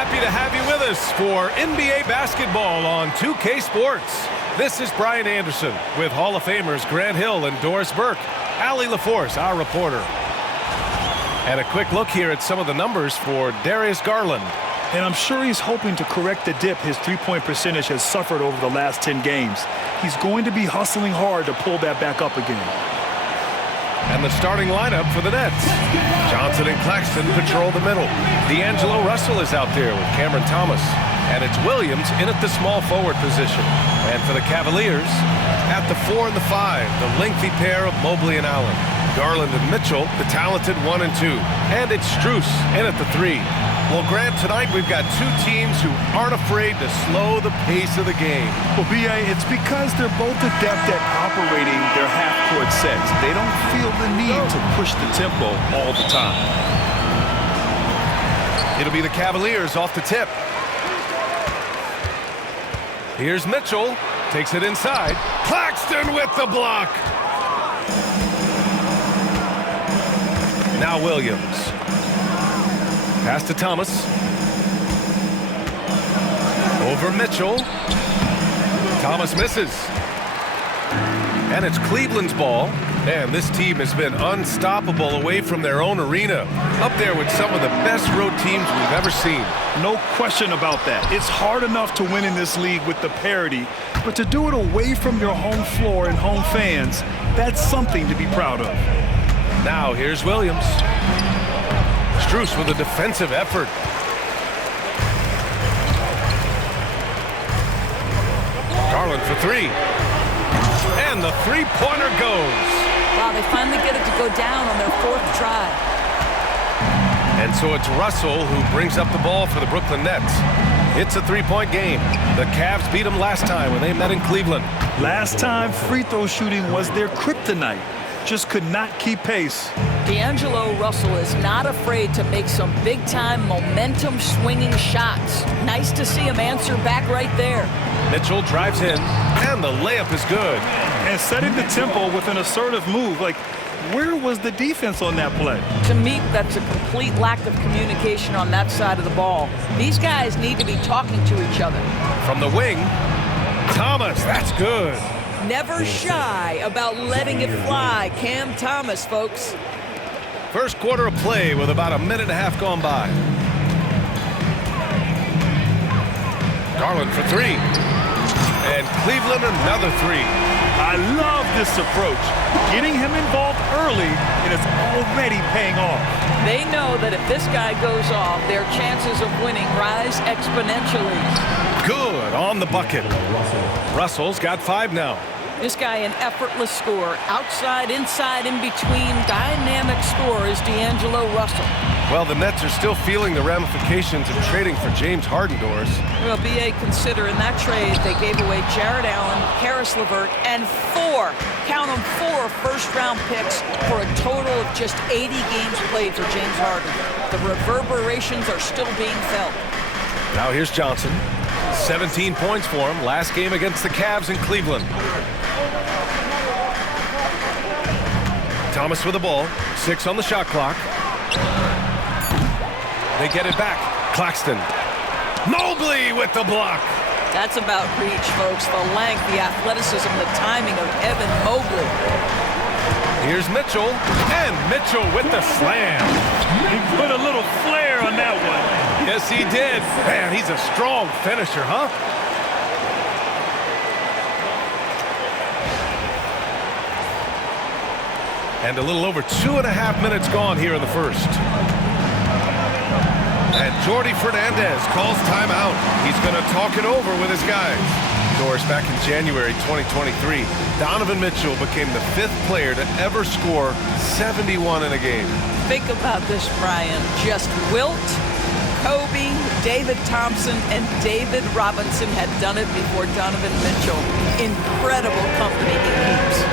Happy to have you with us for NBA basketball on 2K Sports. This is Brian Anderson with Hall of Famers Grant Hill and Doris Burke. Allie LaForce, our reporter. And a quick look here at some of the numbers for Darius Garland. And I'm sure he's hoping to correct the dip his three-point percentage has suffered over the last 10 games. He's going to be hustling hard to pull that back up again. And the starting lineup for the Nets. Johnson and Claxton patrol the middle. D'Angelo Russell is out there with Cameron Thomas. And it's Williams in at the small forward position. And for the Cavaliers, at the 4 and the 5, the lengthy pair of Mobley and Allen. Garland and Mitchell, the talented 1 and 2. And it's Strus in at the 3. Well, Grant, tonight we've got two teams who aren't afraid to slow the pace of the game. Well, B.A., it's because they're both adept at operating their half-court sets. They don't feel the need to push the tempo all the time. It'll be the Cavaliers off the tip. Here's Mitchell. Takes it inside. Claxton with the block. Now Williams. Pass to Thomas. Over Mitchell. Thomas misses. And it's Cleveland's ball. And this team has been unstoppable away from their own arena. Up there with some of the best road teams we've ever seen. No question about that. It's hard enough to win in this league with the parity, but to do it away from your home floor and home fans, that's something to be proud of. Now here's Williams. Strus with a defensive effort. Garland for 3. And the three-pointer goes. Wow, they finally get it to go down on their 4th try. And so it's Russell who brings up the ball for the Brooklyn Nets. It's a three-point game. The Cavs beat them last time when they met in Cleveland. Last time, free throw shooting was their kryptonite. Just could not keep pace. D'Angelo Russell is not afraid to make some big-time momentum-swinging shots. Nice to see him answer back right there. Mitchell drives in, and the layup is good. And setting the tempo with an assertive move. Like, where was the defense on that play? To me, that's a complete lack of communication on that side of the ball. These guys need to be talking to each other. From the wing, Thomas, that's good. Never shy about letting it fly. Cam Thomas, folks. First quarter of play with about a minute and a half gone by. Garland for 3. And Cleveland another 3. I love this approach. Getting him involved early, and it's already paying off. They know that if this guy goes off, their chances of winning rise exponentially. Good on the bucket. Russell's got 5 now. This guy an effortless scorer. Outside, inside, in between. Dynamic scorer is D'Angelo Russell. Well, the Nets are still feeling the ramifications of trading for James Harden, Doris. Well, B.A., consider in that trade they gave away Jared Allen, Karis LeVert, and 4, count them, 4 first-round picks for a total of just 80 games played for James Harden. The reverberations are still being felt. Now here's Johnson. 17 points for him last game against the Cavs in Cleveland. Thomas with the ball. 6 on the shot clock. They get it back. Claxton. Mobley with the block. That's about reach, folks. The length, the athleticism, the timing of Evan Mobley. Here's Mitchell. And Mitchell with the slam. He put a little flair on that one. Yes, he did. Man, he's a strong finisher, huh? And a little over 2.5 minutes gone here in the first. And Jordi Fernandez calls timeout. He's going to talk it over with his guys. Doris, back in January 2023, Donovan Mitchell became the 5th player to ever score 71 in a game. Think about this, Brian. Just Wilt, Kobe, David Thompson, and David Robinson had done it before Donovan Mitchell. Incredible company he keeps.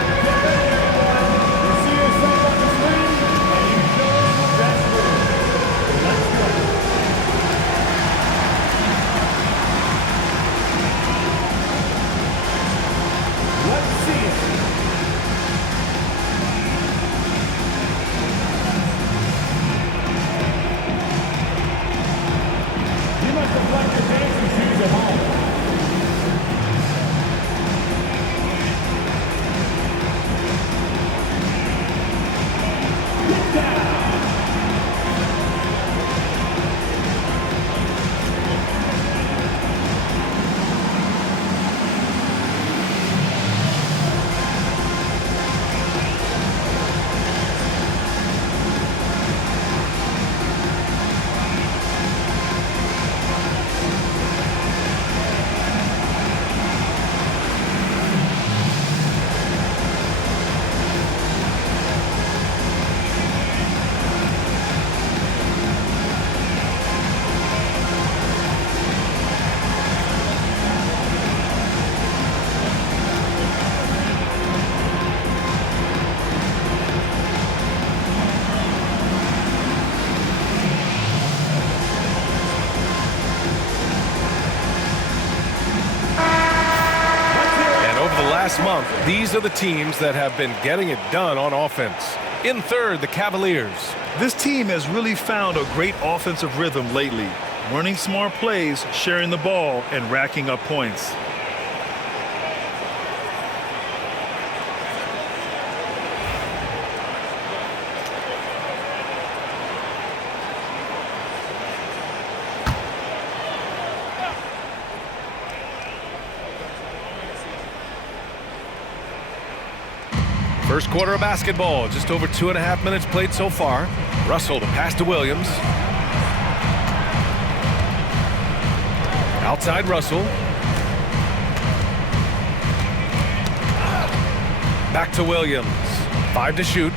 last month, these are the teams that have been getting it done on offense. In third, the Cavaliers. This team has really found a great offensive rhythm lately, running smart plays, sharing the ball, and racking up points. First quarter of basketball, just over 2.5 minutes played so far. Russell to pass to Williams. Outside Russell. Back to Williams. 5 to shoot.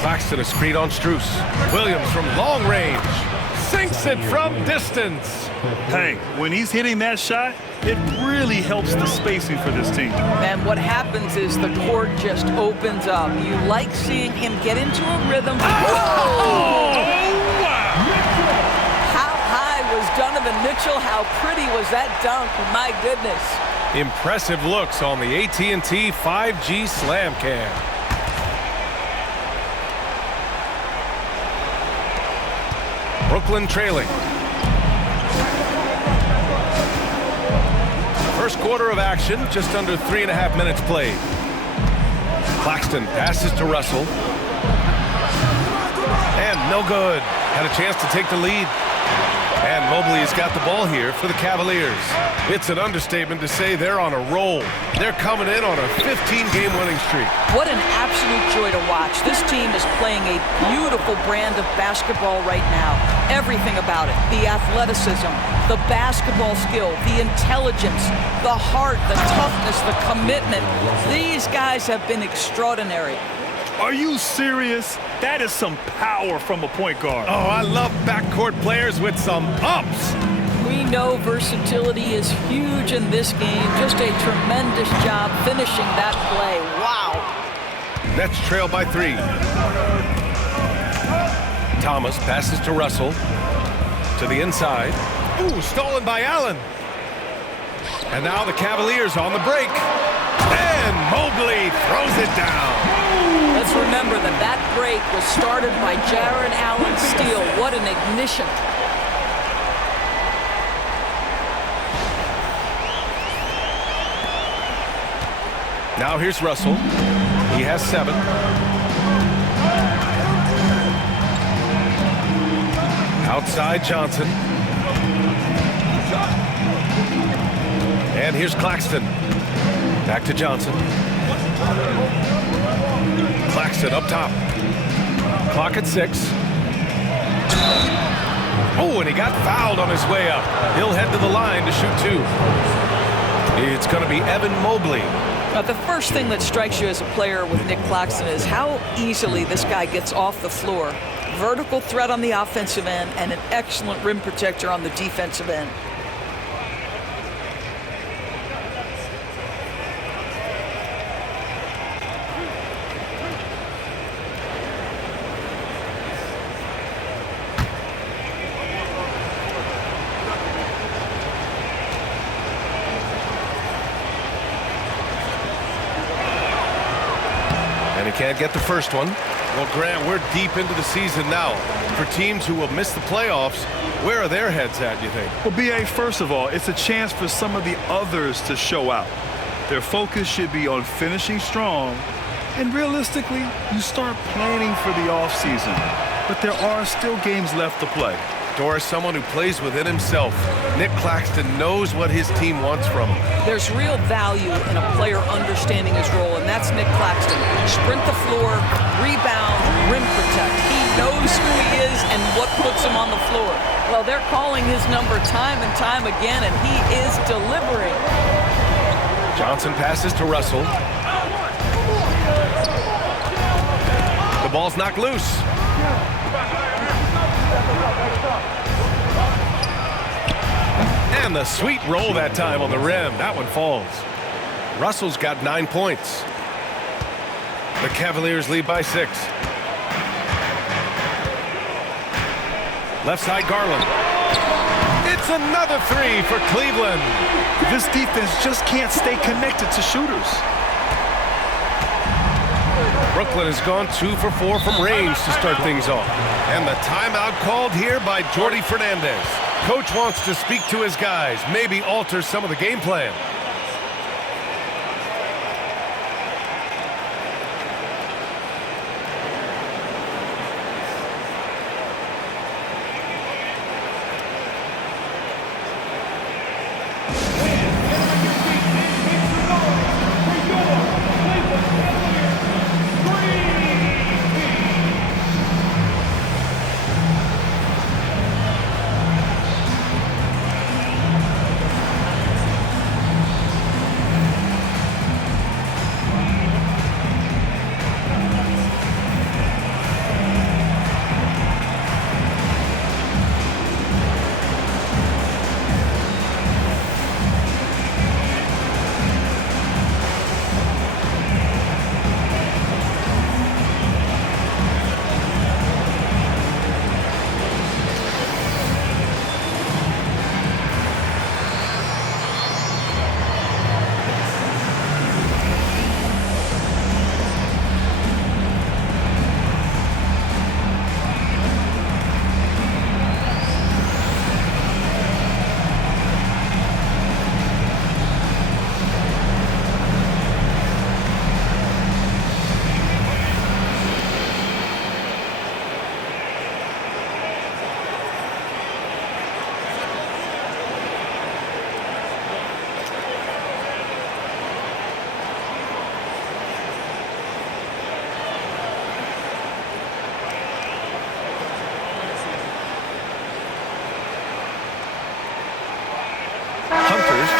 Claxton a screen on Strus. Williams from long range. Sinks it from distance. Hey, when he's hitting that shot, it really helps the spacing for this team. And what happens is the court just opens up. You like seeing him get into a rhythm. Oh! How high was Donovan Mitchell? How pretty was that dunk? My goodness. Impressive looks on the AT&T 5G Slam Cam. Brooklyn trailing. First quarter of action, just under 3.5 minutes played. Claxton passes to Russell. And no good. Had a chance to take the lead. And Mobley has got the ball here for the Cavaliers. It's an understatement to say they're on a roll. They're coming in on a 15-game winning streak. What an absolute joy to watch. This team is playing a beautiful brand of basketball right now. Everything about it. The athleticism, the basketball skill, the intelligence, the heart, the toughness, the commitment. These guys have been extraordinary. Are you serious? That is some power from a point guard. Oh, I love backcourt players with some ups. We know versatility is huge in this game. Just a tremendous job finishing that play. Wow. Nets trail by 3. Thomas passes to Russell. To the inside. Ooh, stolen by Allen. And now the Cavaliers on the break. And Mobley throws it down. Let's remember that break was started by Jared Allen's steal. What an ignition. Now here's Russell. He has 7. Outside Johnson. And here's Claxton. Back to Johnson. Claxton up top. Clock at 6. Oh, and he got fouled on his way up. He'll head to the line to shoot 2. It's going to be Evan Mobley. Now, the first thing that strikes you as a player with Nick Claxton is how easily this guy gets off the floor. Vertical threat on the offensive end and an excellent rim protector on the defensive end. Can't get the first one. Well, Grant, we're deep into the season now. For teams who will miss the playoffs, where are their heads at, you think? Well, B.A., first of all, it's a chance for some of the others to show out. Their focus should be on finishing strong. And realistically, you start planning for the offseason. But there are still games left to play. Doris, someone who plays within himself. Nick Claxton knows what his team wants from him. There's real value in a player understanding his role, and that's Nick Claxton. Sprint the floor, rebound, rim protect. He knows who he is and what puts him on the floor. Well, they're calling his number time and time again, and he is delivering. Johnson passes to Russell. The ball's knocked loose. And the sweet roll that time on the rim. That one falls. Russell's got 9 points. The Cavaliers lead by 6. Left side Garland. It's another three for Cleveland. This defense just can't stay connected to shooters. Brooklyn has gone 2 for 4 from range to start things off. And the timeout called here by Jordi Fernandez. Coach wants to speak to his guys, maybe alter some of the game plan.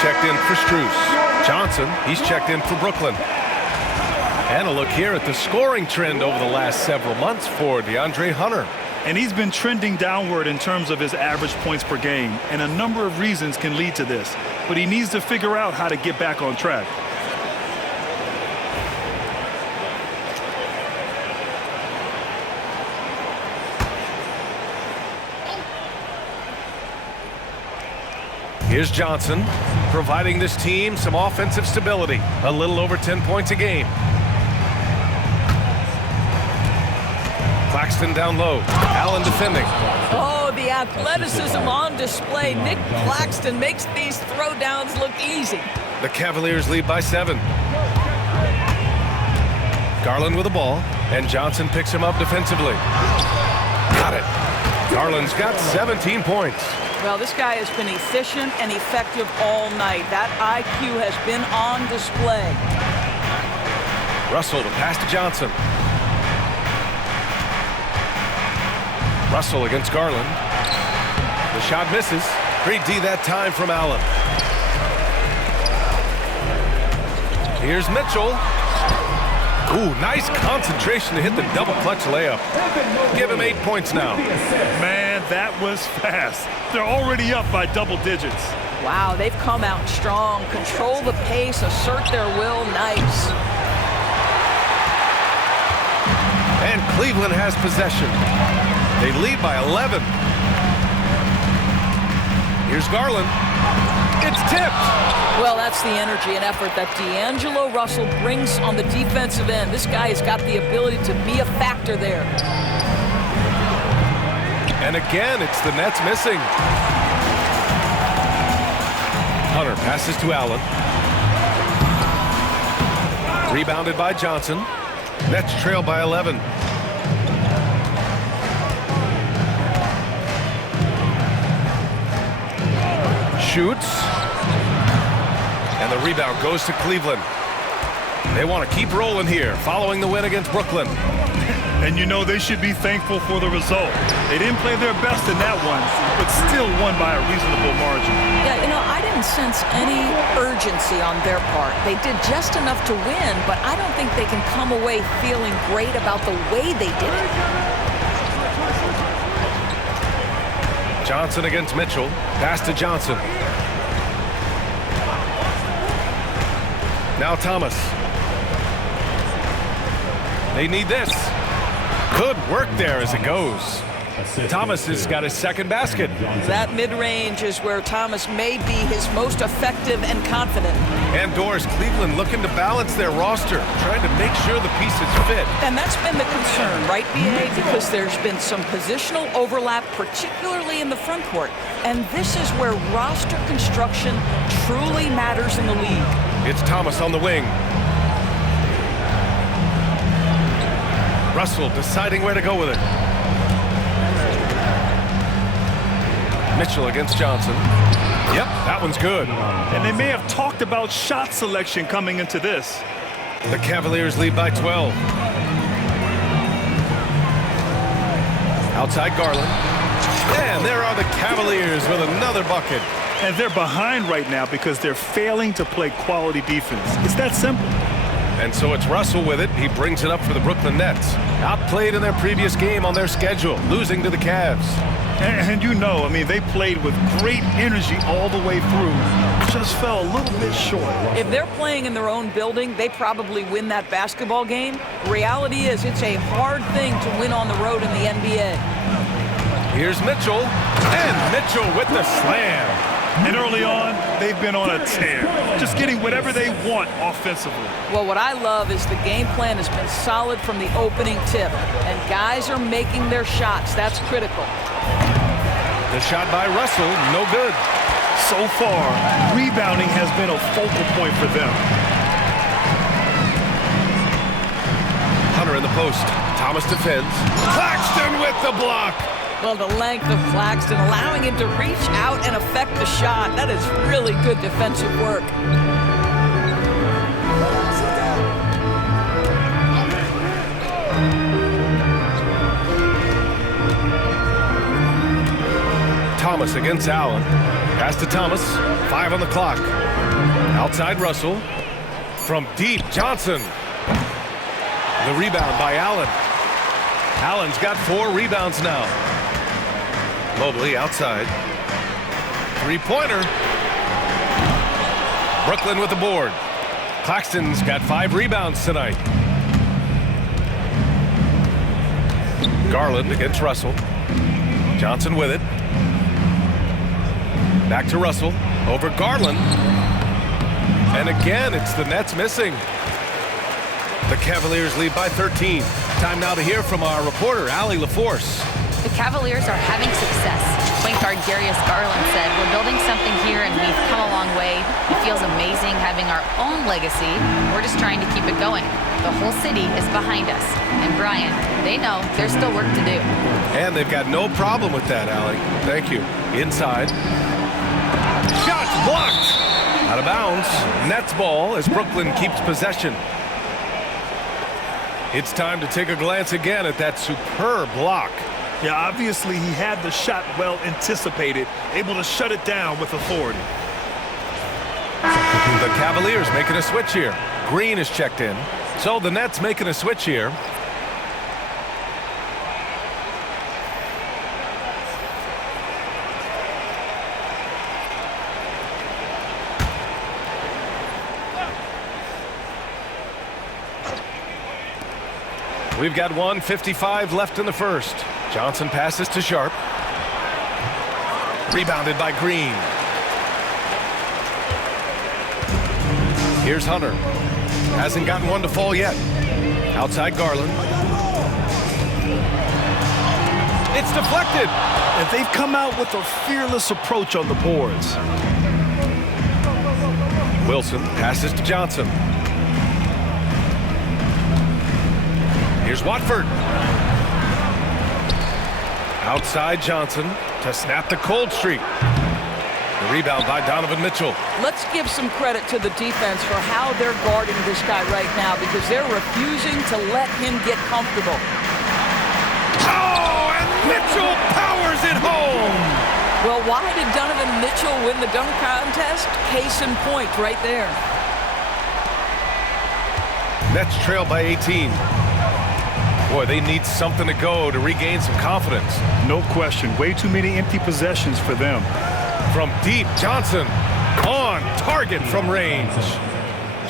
Checked in for Strus. Johnson, he's checked in for Brooklyn. And a look here at the scoring trend over the last several months for DeAndre Hunter. And he's been trending downward in terms of his average points per game, and a number of reasons can lead to this. But he needs to figure out how to get back on track. Here's Johnson, providing this team some offensive stability. A little over 10 points a game. Claxton down low. Allen defending. Oh, the athleticism on display. Nick Claxton makes these throwdowns look easy. The Cavaliers lead by 7. Garland with the ball, and Johnson picks him up defensively. Got it. Garland's got 17 points. Well, this guy has been efficient and effective all night. That IQ has been on display. Russell to pass to Johnson. Russell against Garland. The shot misses. Great D that time from Allen. Here's Mitchell. Ooh, nice concentration to hit the double clutch layup. Give him 8 points now. Man, that was fast. They're already up by double digits. Wow, they've come out strong. Control the pace, assert their will. Nice. And Cleveland has possession. They lead by 11. Here's Garland. It's tipped. Well, that's the energy and effort that D'Angelo Russell brings on the defensive end. This guy has got the ability to be a factor there. And again, it's the Nets missing. Hunter passes to Allen. Rebounded by Johnson. Nets trail by 11. Shoots. And the rebound goes to Cleveland. They want to keep rolling here, following the win against Brooklyn. And you know they should be thankful for the result. They didn't play their best in that one, but still won by a reasonable margin. Yeah, you know, I didn't sense any urgency on their part. They did just enough to win, but I don't think they can come away feeling great about the way they did it. Johnson against Mitchell. Pass to Johnson. Now Thomas. They need this. Good work there as it goes. Thomas has got his second basket. That mid-range is where Thomas may be his most effective and confident. And Doris, Cleveland looking to balance their roster, trying to make sure the pieces fit. And that's been the concern, right, B.A.? Because there's been some positional overlap, particularly in the front court. And this is where roster construction truly matters in the league. It's Thomas on the wing. Russell deciding where to go with it. Mitchell against Johnson. Yep, that one's good. And they may have talked about shot selection coming into this. The Cavaliers lead by 12. Outside Garland. And there are the Cavaliers with another bucket. And they're behind right now because they're failing to play quality defense. It's that simple. And so it's Russell with it. He brings it up for the Brooklyn Nets. Outplayed in their previous game on their schedule, losing to the Cavs. And you know, I mean, they played with great energy all the way through. Just fell a little bit short. If they're playing in their own building, they probably win that basketball game. Reality is it's a hard thing to win on the road in the NBA. Here's Mitchell. And Mitchell with the slam. And early on, they've been on a tear, just getting whatever they want offensively. Well, what I love is the game plan has been solid from the opening tip, and guys are making their shots. That's critical. The shot by Russell, no good. So far, rebounding has been a focal point for them. Hunter in the post. Thomas defends. Claxton with the block. Well, the length of Claxton allowing him to reach out and affect the shot. That is really good defensive work. Thomas against Allen. Pass to Thomas. 5 on the clock. Outside Russell. From deep, Johnson. The rebound by Allen. Allen's got 4 rebounds now. Mobley outside. Three-pointer. Brooklyn with the board. Claxton's got 5 rebounds tonight. Garland against Russell. Johnson with it. Back to Russell. Over Garland. And again, it's the Nets missing. The Cavaliers lead by 13. Time now to hear from our reporter, Allie LaForce. The Cavaliers are having success. Point guard Darius Garland said, "We're building something here and we've come a long way. It feels amazing having our own legacy. We're just trying to keep it going. The whole city is behind us." And Brian, they know there's still work to do. And they've got no problem with that, Allie. Thank you. Inside. Shots blocked. Out of bounds. Nets ball as Brooklyn keeps possession. It's time to take a glance again at that superb block. Yeah, obviously he had the shot well anticipated, able to shut it down with authority. The Cavaliers making a switch here. Green is checked in. So the Nets making a switch here. We've got 1:55 left in the first. Johnson passes to Sharp. Rebounded by Green. Here's Hunter. Hasn't gotten one to fall yet. Outside Garland. It's deflected. And they've come out with a fearless approach on the boards. Wilson passes to Johnson. Here's Watford. Outside Johnson to snap the cold streak. The rebound by Donovan Mitchell. Let's give some credit to the defense for how they're guarding this guy right now because they're refusing to let him get comfortable. Oh, and Mitchell powers it home. Well, why did Donovan Mitchell win the dunk contest? Case in point right there. Nets trail by 18. Boy, they need something to go to regain some confidence. No question. Way too many empty possessions for them. From deep, Johnson on target from range.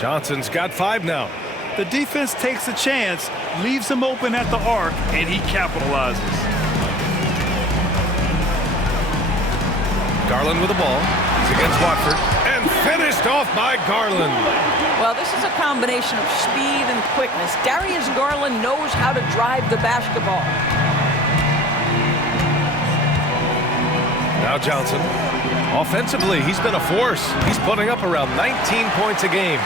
Johnson's got 5 now. The defense takes a chance, leaves him open at the arc, and he capitalizes. Garland with the ball. He's against Watford. And finished off by Garland. Well, this is a combination of speed and quickness. Darius Garland knows how to drive the basketball. Now Johnson. Offensively, he's been a force. He's putting up around 19 points a game.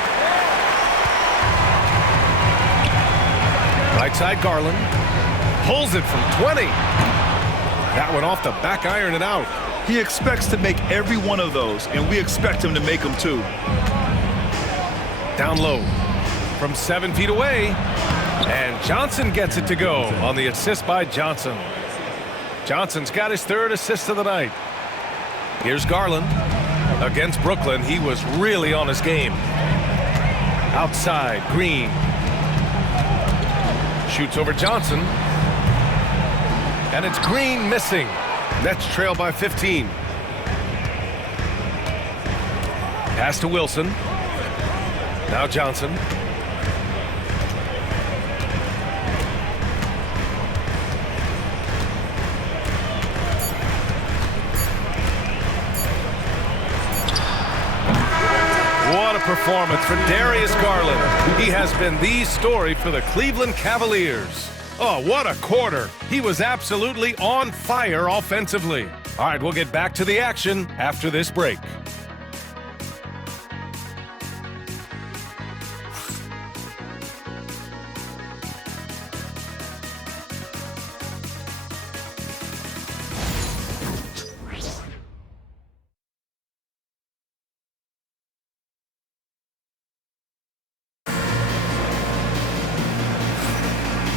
Right side Garland. Pulls it from 20. That one off the back iron and out. He expects to make every one of those, and we expect him to make them too. Down low from 7 feet away. And Johnson gets it to go on the assist by Johnson. Johnson's got his 3rd assist of the night. Here's Garland. Against Brooklyn, he was really on his game. Outside, Green. Shoots over Johnson. And it's Green missing. Nets trail by 15. Pass to Wilson. Now Johnson. What a performance for Darius Garland. He has been the story for the Cleveland Cavaliers. Oh, what a quarter. He was absolutely on fire offensively. All right, we'll get back to the action after this break.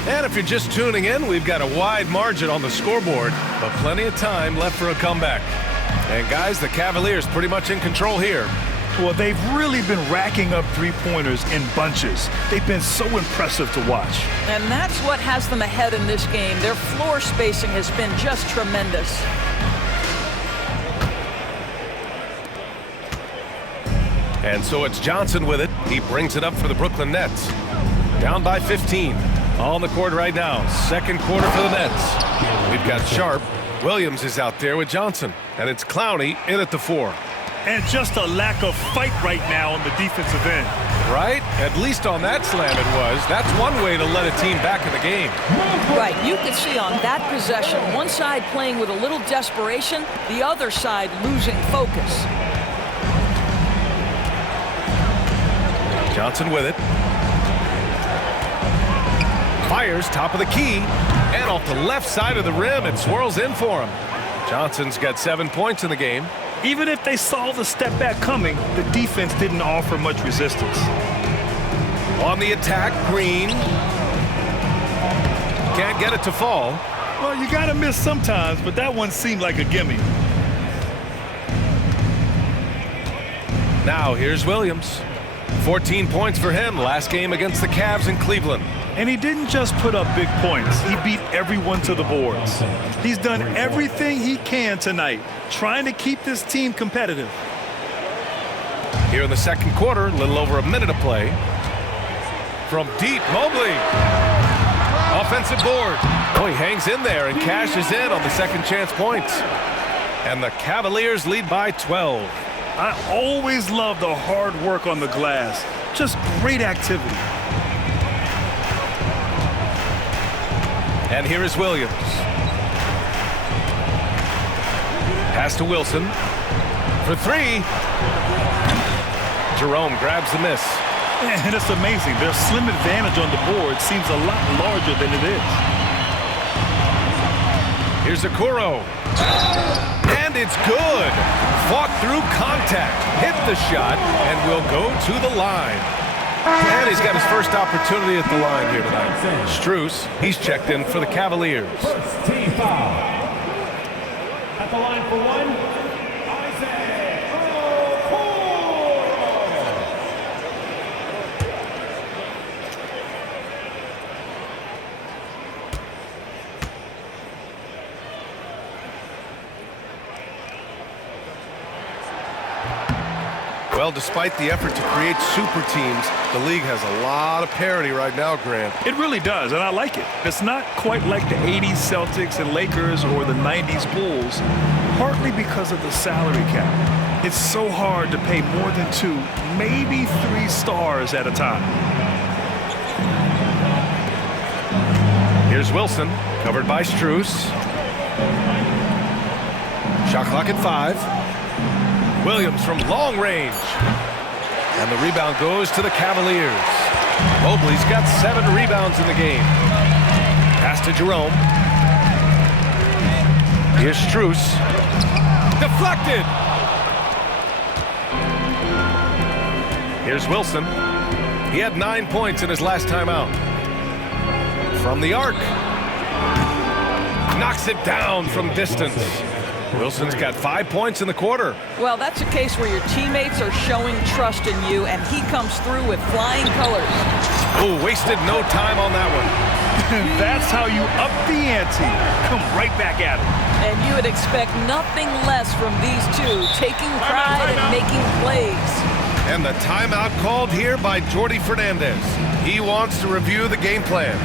And if you're just tuning in, we've got a wide margin on the scoreboard, but plenty of time left for a comeback. And guys, the Cavaliers pretty much in control here. Well, they've really been racking up three-pointers in bunches. They've been so impressive to watch. And that's what has them ahead in this game. Their floor spacing has been just tremendous. And so it's Johnson with it. He brings it up for the Brooklyn Nets. Down by 15. On the court right now. Second quarter for the Nets. We've got Sharp. Williams is out there with Johnson. And it's Clowney in at the 4. And just a lack of fight right now on the defensive end. Right? At least on that slam it was. That's one way to let a team back in the game. Right. You could see on that possession, one side playing with a little desperation, the other side losing focus. Johnson with it. Fires top of the key. And off the left side of the rim, it swirls in for him. Johnson's got 7 points in the game. Even if they saw the step back coming, the defense didn't offer much resistance. On the attack, Green. Can't get it to fall. Well, you got to miss sometimes, but that one seemed like a gimme. Now here's Williams. 14 points for him last game against the Cavs in Cleveland. And he didn't just put up big points. He beat everyone to the boards. He's done everything he can tonight, trying to keep this team competitive. Here in the second quarter, a little over a minute of play. From deep, Mobley. Offensive board. Oh, he hangs in there and cashes in on the second chance points. And the Cavaliers lead by 12. I always love the hard work on the glass. Just great activity. And here is Williams. Pass to Wilson. For 3. Jerome grabs the miss. And it's amazing. Their slim advantage on the board seems a lot larger than it is. Here's Okoro. And it's good. Fought through contact. Hit the shot and will go to the line. And he's got his first opportunity at the line here tonight. Strus, he's checked in for the Cavaliers. First team foul. At the line for 1, Well, despite the effort to create super teams, the league has a lot of parity right now, Grant. It really does, and I like it. It's not quite like the 80s Celtics and Lakers or the 90s Bulls, partly because of the salary cap. It's so hard to pay more than 2, maybe 3 stars at a time. Here's Wilson, covered by Strus. Shot clock at 5. Williams from long range. And the rebound goes to the Cavaliers. Mobley's got 7 rebounds in the game. Pass to Jerome. Here's Strus. Deflected. Here's Wilson. He had 9 points in his last time out. From the arc. Knocks it down from distance. Wilson's got 5 points in the quarter. Well, that's a case where your teammates are showing trust in you, and he comes through with flying colors. Oh, wasted no time on that one. That's how you up the ante. Come right back at it. And you would expect nothing less from these two, taking pride and making plays. And the timeout called here by Jordi Fernandez. He wants to review the game plan.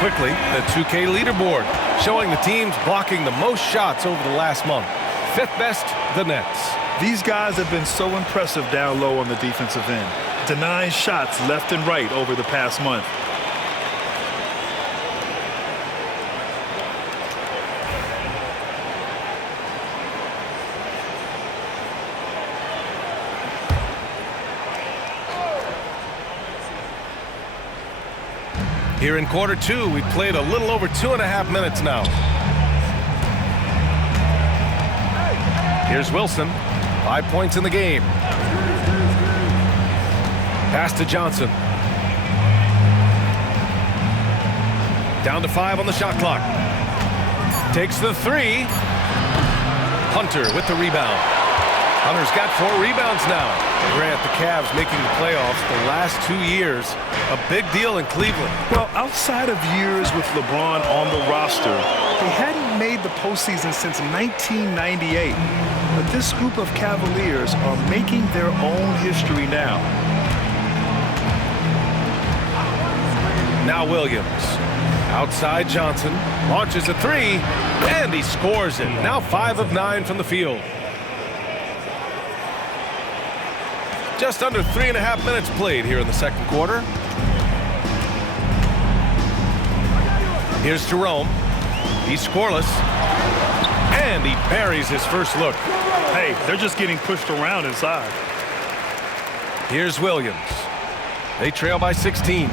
Quickly, the 2K leaderboard showing the teams blocking the most shots over the last month. 5th best, the Nets. These guys have been so impressive down low on the defensive end, denying shots left and right over the past month. Here in quarter 2, we played a little over 2.5 minutes now. Here's Wilson, 5 points in the game. Pass to Johnson. Down to 5 on the shot clock. Takes the 3. Hunter with the rebound. Hunter's got 4 rebounds now. Grant, the Cavs making the playoffs the last 2 years. A big deal in Cleveland. Well, outside of years with LeBron on the roster, they hadn't made the postseason since 1998. But this group of Cavaliers are making their own history now. Now Williams. Outside Johnson. Launches a 3. And he scores it. Now 5 of 9 from the field. Just under 3.5 minutes played here in the second quarter. Here's Jerome. He's scoreless. And he buries his first look. Hey, they're just getting pushed around inside. Here's Williams. They trail by 16.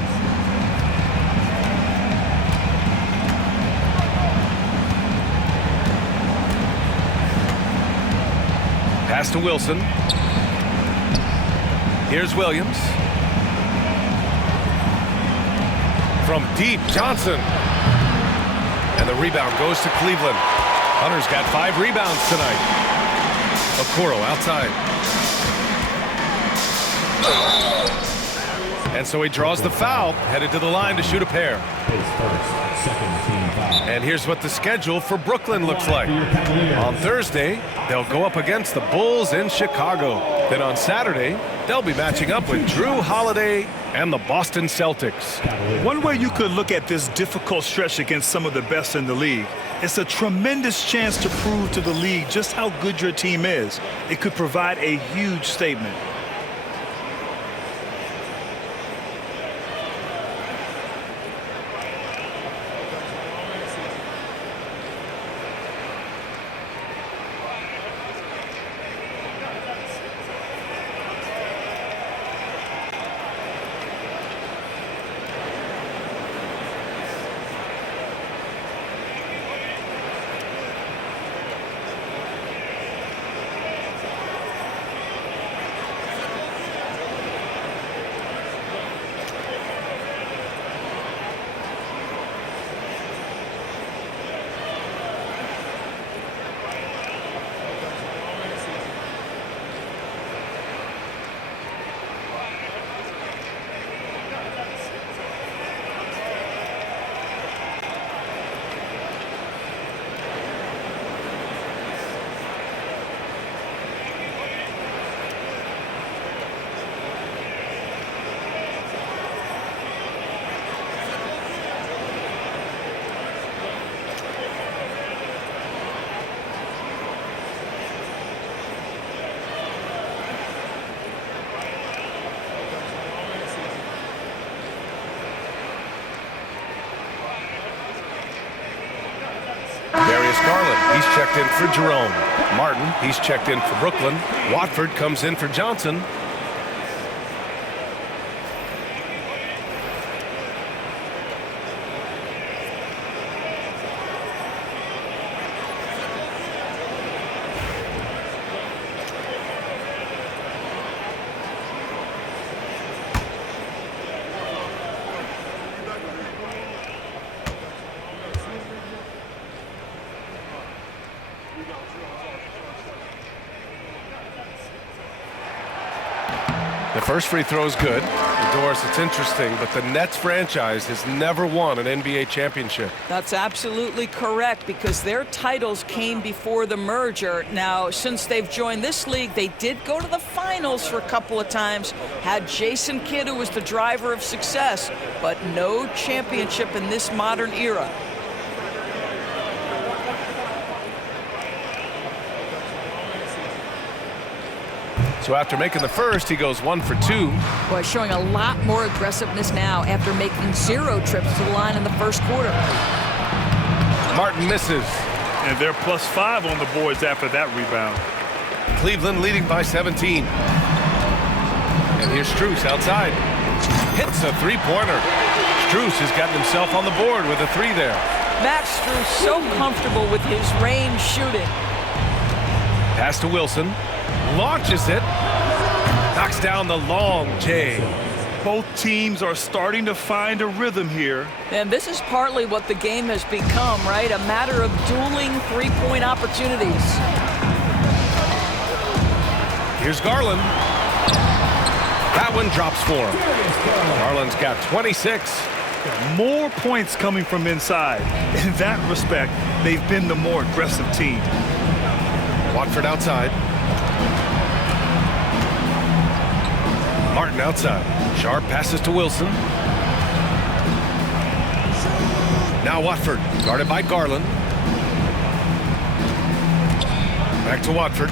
Pass to Wilson. Here's Williams. from deep, Johnson. And the rebound goes to Cleveland. Hunter's got 5 rebounds tonight. Okoro outside. And so he draws the foul, headed to the line to shoot a pair. His first, second team foul. And here's what the schedule for Brooklyn looks like. On Thursday, they'll go up against the Bulls in Chicago. Then on Saturday, they'll be matching up with Drew Holiday and the Boston Celtics. One way you could look at this difficult stretch against some of the best in the league, it's a tremendous chance to prove to the league just how good your team is. It could provide a huge statement. Darius Garland, he's checked in for Jerome. Martin, he's checked in for Brooklyn. Watford comes in for Johnson. The first free throw is good. Doris, it's interesting, but the Nets franchise has never won an NBA championship. That's absolutely correct, because their titles came before the merger. Now, since they've joined this league, they did go to the finals for a couple of times, had Jason Kidd, who was the driver of success, but no championship in this modern era. So after making the first, he goes 1 for 2. Boy, showing a lot more aggressiveness now after making 0 trips to the line in the first quarter. Martin misses. And they're +5 on the boards after that rebound. Cleveland leading by 17. And here's Strus outside. Hits a three-pointer. Strus has gotten himself on the board with a 3 there. Max Strus so comfortable with his range shooting. Pass to Wilson. Launches it. Knocks down the long J. Both teams are starting to find a rhythm here. And this is partly what the game has become, right? A matter of dueling three-point opportunities. Here's Garland. That one drops for him. Garland's got 26. More points coming from inside. In that respect, they've been the more aggressive team. Watford outside. Martin outside. Sharp passes to Wilson. Now Watford, guarded by Garland. Back to Watford.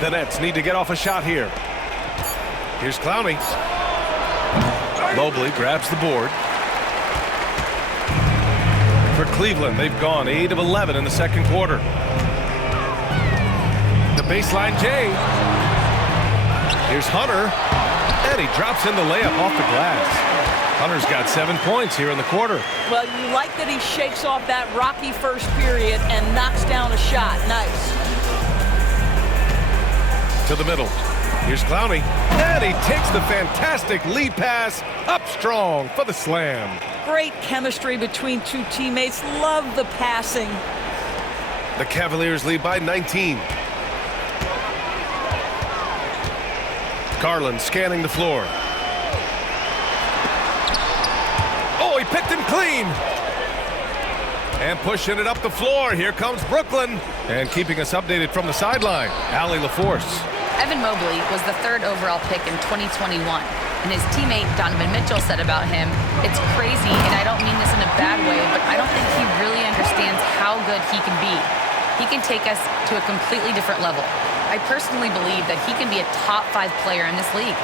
The Nets need to get off a shot here. Here's Clowney. Mobley grabs the board. For Cleveland, they've gone 8 of 11 in the second quarter. The baseline J. Here's Hunter, and he drops in the layup off the glass. Hunter's got 7 points here in the quarter. Well, you like that he shakes off that rocky first period and knocks down a shot. Nice. To the middle. Here's Clowney. And he takes the fantastic lead pass up strong for the slam. Great chemistry between two teammates. Love the passing. The Cavaliers lead by 19. Garland scanning the floor. Oh, he picked him clean. And pushing it up the floor. Here comes Brooklyn. And keeping us updated from the sideline, Allie LaForce. Evan Mobley was the 3rd overall pick in 2021. And his teammate Donovan Mitchell said about him, "It's crazy, and I don't mean this in a bad way, but I don't think he really understands how good he can be. He can take us to a completely different level. I personally believe that he can be a top 5 player in this league."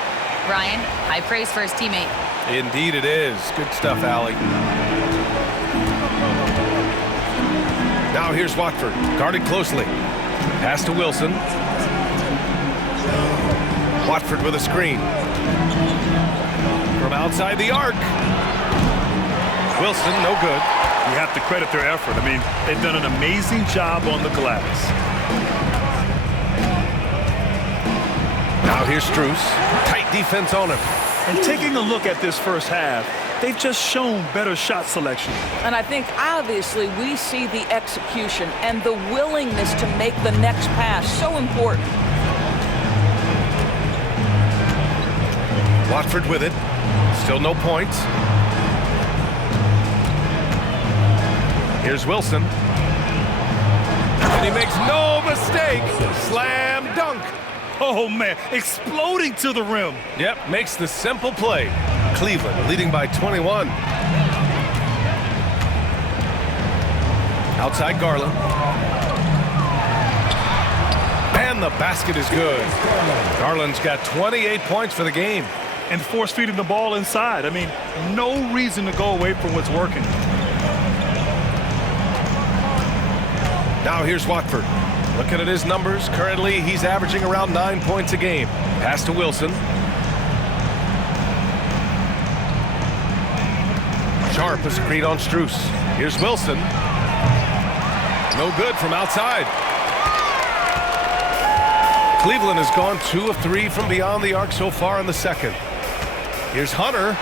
Ryan, high praise for his teammate. Indeed it is. Good stuff, Allie. Now here's Watford, guarded closely. Pass to Wilson. Watford with a screen. From outside the arc. Wilson, no good. You have to credit their effort. I mean, they've done an amazing job on the glass. Now here's Strus. Tight defense on him. And taking a look at this first half, they've just shown better shot selection. And I think obviously we see the execution and the willingness to make the next pass so important. Watford with it. Still no points. Here's Wilson. And he makes no mistake. Slam dunk. Oh, man, exploding to the rim. Yep, makes the simple play. Cleveland leading by 21. Outside Garland. And the basket is good. Garland's got 28 points for the game. And force feeding the ball inside. I mean, no reason to go away from what's working. Now here's Watford. Looking at his numbers, currently he's averaging around 9 points a game. Pass to Wilson. Sharp a screen on Strus. Here's Wilson. No good from outside. Cleveland has gone 2 of 3 from beyond the arc so far in the second. Here's Hunter.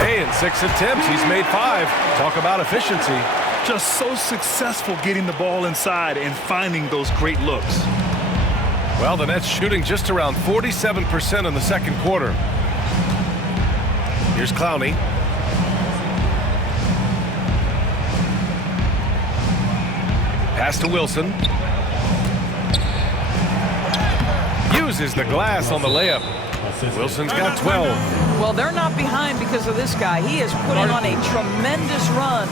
Hey, in 6 attempts, he's made 5. Talk about efficiency. Just so successful getting the ball inside and finding those great looks. Well, the Nets shooting just around 47% in the second quarter. Here's Clowney. Pass to Wilson. Uses the glass on the layup. Wilson's got 12. Well, they're not behind because of this guy. He is putting on a tremendous run.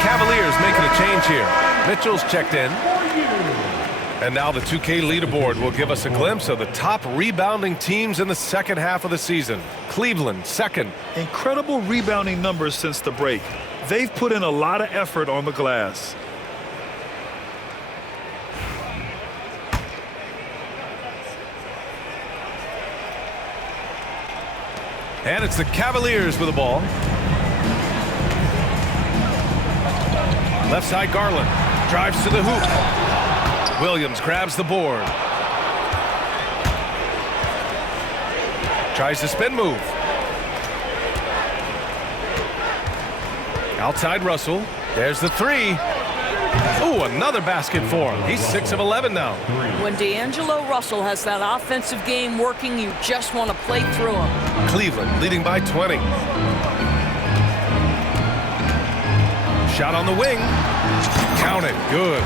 Cavaliers making a change here. Mitchell's checked in. And now the 2K leaderboard will give us a glimpse of the top rebounding teams in the second half of the season. Cleveland, second. Incredible rebounding numbers since the break. They've put in a lot of effort on the glass. And it's the Cavaliers with the ball. Left side, Garland drives to the hoop. Williams grabs the board. Tries to spin move. Outside Russell. There's the three. Ooh, another basket for him. He's 6 of 11 now. When D'Angelo Russell has that offensive game working, you just want to play through him. Cleveland leading by 20. Shot on the wing. Count it. Good.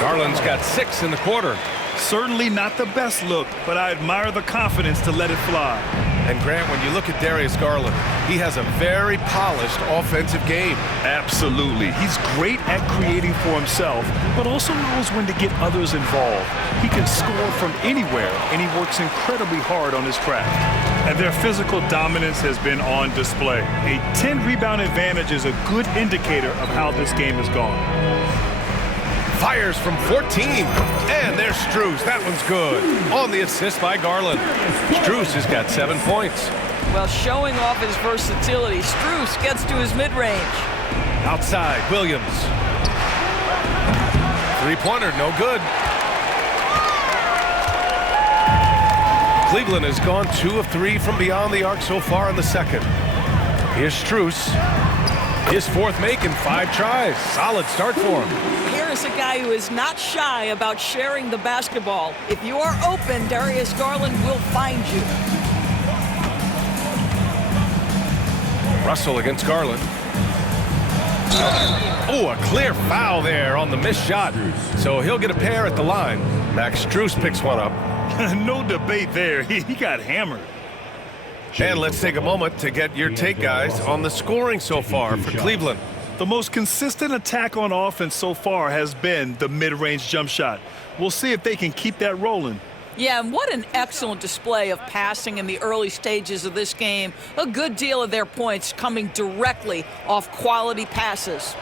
Garland's got 6 in the quarter. Certainly not the best look, but I admire the confidence to let it fly. And Grant, when you look at Darius Garland, he has a very polished offensive game. Absolutely. He's great at creating for himself, but also knows when to get others involved. He can score from anywhere, and he works incredibly hard on his craft. And their physical dominance has been on display. A 10-rebound advantage is a good indicator of how this game has gone. Fires from 14, and there's Strus. That one's good. On the assist by Garland. Strus has got 7 points. Well, showing off his versatility, Strus gets to his mid-range. Outside, Williams. Three-pointer, no good. Cleveland has gone 2 of 3 from beyond the arc so far in the second. Here's Strus. His 4th make in 5 tries. Solid start for him. Here is a guy who is not shy about sharing the basketball. If you are open, Darius Garland will find you. Russell against Garland. Oh, a clear foul there on the missed shot. So he'll get a pair at the line. Max Strus picks one up. No debate there. He got hammered. And let's take a moment to get your take, guys, on the scoring so far for Cleveland. The most consistent attack on offense so far has been the mid-range jump shot. We'll see if they can keep that rolling. Yeah, and what an excellent display of passing in the early stages of this game. A good deal of their points coming directly off quality passes.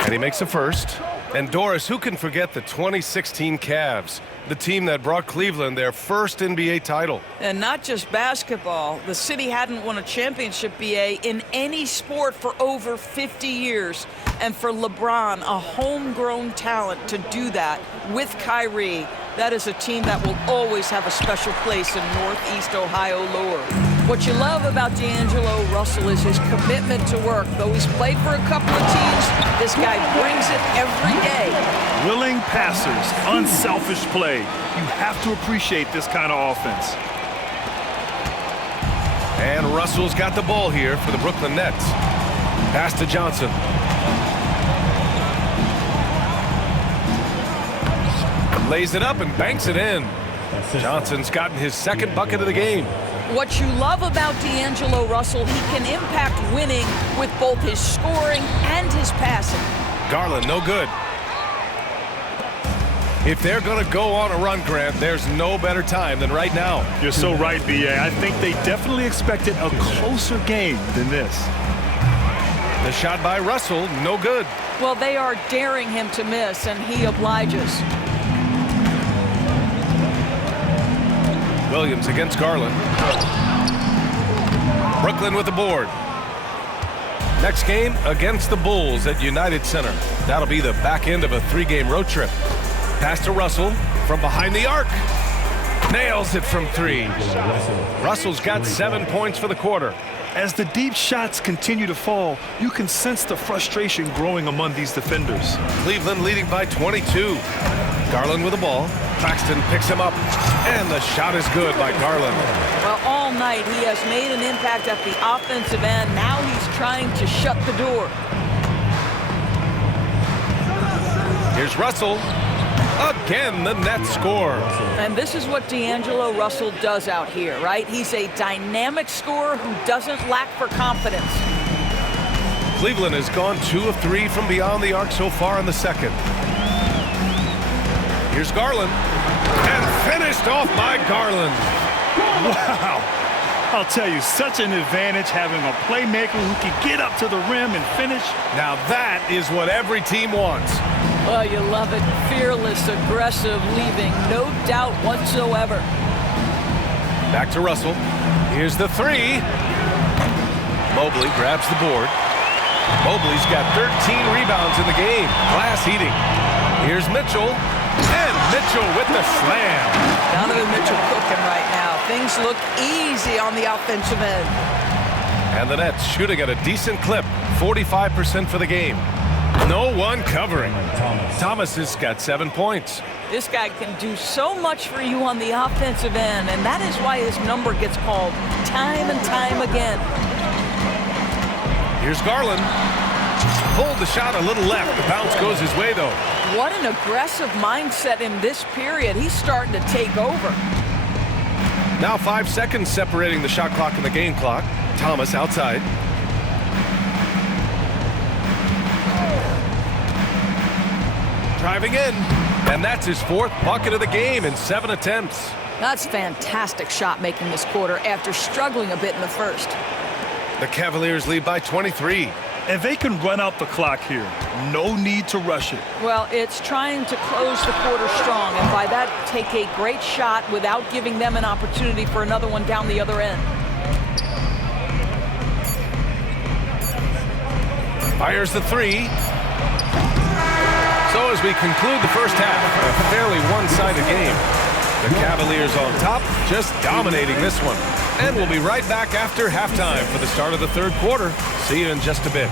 And he makes a first. And Doris, who can forget the 2016 Cavs, the team that brought Cleveland their first NBA title? And not just basketball. The city hadn't won a championship, BA, in any sport for over 50 years. And for LeBron, a homegrown talent, to do that with Kyrie, that is a team that will always have a special place in Northeast Ohio lore. What you love about D'Angelo Russell is his commitment to work. Though he's played for a couple of teams, this guy brings it every day. Willing passers, unselfish play. You have to appreciate this kind of offense. And Russell's got the ball here for the Brooklyn Nets. Pass to Johnson. Lays it up and banks it in. Johnson's gotten his 2nd bucket of the game. What you love about D'Angelo Russell, he can impact winning with both his scoring and his passing. Garland, no good. If they're going to go on a run, Grant, there's no better time than right now. You're so right, B.A. I think they definitely expected a closer game than this. The shot by Russell, no good. Well, they are daring him to miss, and he obliges. Williams against Garland. Brooklyn with the board. Next game against the Bulls at United Center. That'll be the back end of a 3-game road trip. Pass to Russell from behind the arc. Nails it from 3. Russell's got 7 points for the quarter. As the deep shots continue to fall, you can sense the frustration growing among these defenders. Cleveland leading by 22. Garland with the ball. Claxton picks him up, and the shot is good by Garland. Well, all night he has made an impact at the offensive end. Now he's trying to shut the door. Here's Russell. Again, the Nets score. And this is what D'Angelo Russell does out here, right? He's a dynamic scorer who doesn't lack for confidence. Cleveland has gone 2 of 3 from beyond the arc so far in the second. Here's Garland. And finished off by Garland. Wow. I'll tell you, such an advantage having a playmaker who can get up to the rim and finish. Now that is what every team wants. Well, you love it. Fearless, aggressive, leaving no doubt whatsoever. Back to Russell. Here's the 3. Mobley grabs the board. Mobley's got 13 rebounds in the game. Glass heating. Here's Mitchell. And Mitchell with the slam. Donovan Mitchell cooking right now. Things look easy on the offensive end. And the Nets shooting at a decent clip. 45% for the game. No one covering. Thomas has got 7 points. This guy can do so much for you on the offensive end, and that is why his number gets called time and time again. Here's Garland. Pulled the shot a little left. The bounce goes his way, though. What an aggressive mindset in this period. He's starting to take over. Now 5 seconds separating the shot clock and the game clock. Thomas outside. Driving in. And that's his 4th bucket of the game in 7 attempts. That's fantastic shot making this quarter after struggling a bit in the first. The Cavaliers lead by 23. And they can run out the clock here. No need to rush it. Well, it's trying to close the quarter strong, and by that, take a great shot without giving them an opportunity for another one down the other end. Fires the 3. So as we conclude the first half, a fairly one-sided game. The Cavaliers on top, just dominating this one. And we'll be right back after halftime for the start of the third quarter. See you in just a bit.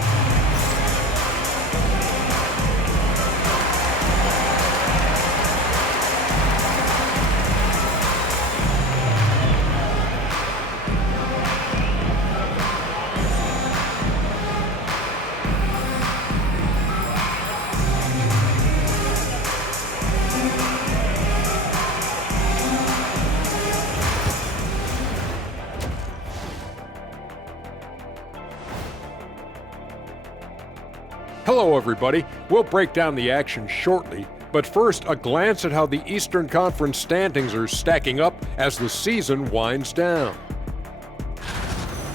Hello, everybody. We'll break down the action shortly, but first, a glance at how the Eastern Conference standings are stacking up as the season winds down.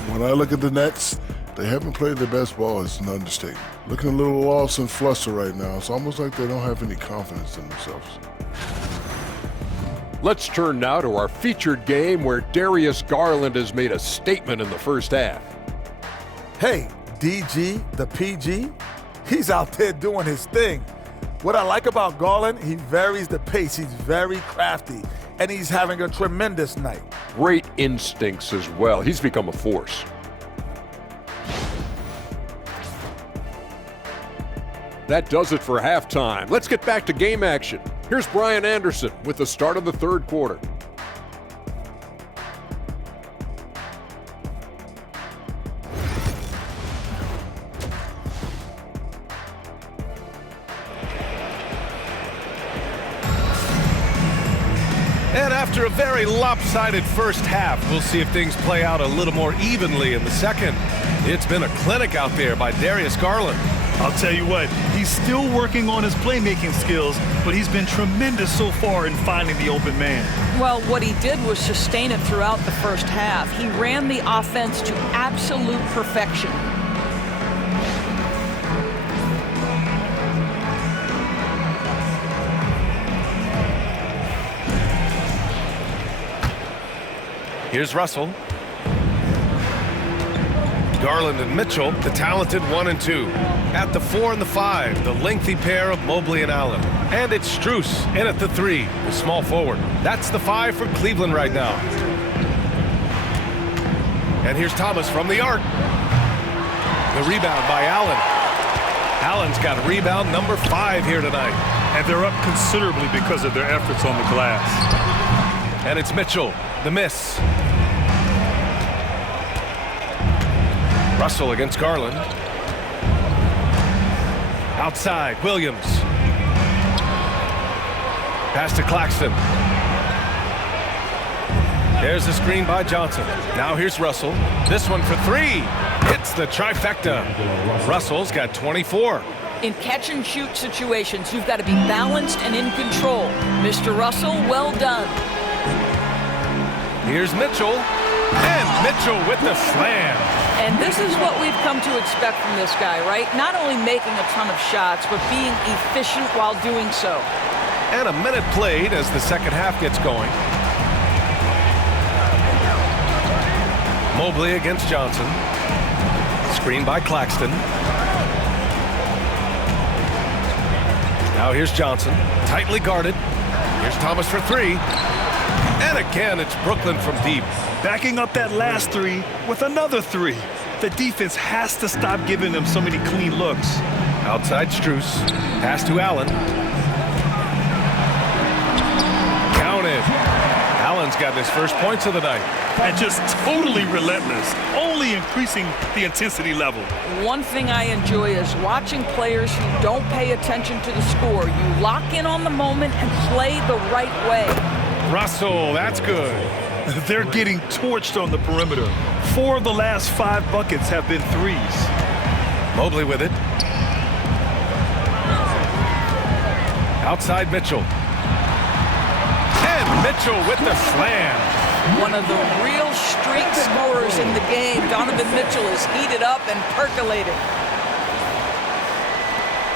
When I look at the Nets, they haven't played their best ball. It's an understatement. Looking a little lost and flustered right now. It's almost like they don't have any confidence in themselves. Let's turn now to our featured game where Darius Garland has made a statement in the first half. Hey, DG, the PG, he's out there doing his thing. What I like about Garland, he varies the pace. He's very crafty, and he's having a tremendous night. Great instincts as well. He's become a force. That does it for halftime. Let's get back to game action. Here's Brian Anderson with the start of the third quarter. And after a very lopsided first half, we'll see if things play out a little more evenly in the second. It's been a clinic out there by Darius Garland. I'll tell you what, he's still working on his playmaking skills, but he's been tremendous so far in finding the open man. Well, what he did was sustain it throughout the first half. He ran the offense to absolute perfection. Here's Russell. Garland and Mitchell, the talented 1 and 2. At the 4 and the 5, the lengthy pair of Mobley and Allen. And it's Strus in at the 3, the small forward. That's the 5 for Cleveland right now. And here's Thomas from the arc. The rebound by Allen. Allen's got rebound number 5 here tonight. And they're up considerably because of their efforts on the glass. And it's Mitchell, the miss. Russell against Garland. Outside, Williams. Pass to Claxton. There's the screen by Johnson. Now here's Russell. This one for 3. Hits the trifecta. Russell's got 24. In catch-and-shoot situations, you've got to be balanced and in control. Mr. Russell, well done. Here's Mitchell. And Mitchell with the slam. And this is what we've come to expect from this guy, right? Not only making a ton of shots, but being efficient while doing so. And a minute played as the second half gets going. Mobley against Johnson. Screen by Claxton. Now here's Johnson. Tightly guarded. Here's Thomas for three. And again, it's Brooklyn from deep. Backing up that last three with another three. The defense has to stop giving them so many clean looks. Outside Strus. Pass to Allen. Counted. Allen's gotten his first points of the night. And just totally relentless, only increasing the intensity level. One thing I enjoy is watching players who don't pay attention to the score. You lock in on the moment and play the right way. Russell, that's good. They're getting torched on the perimeter. 4 of the last 5 buckets have been threes. Mobley with it. Outside Mitchell. And Mitchell with the slam. One of the real streak scorers in the game. Donovan Mitchell is heated up and percolating.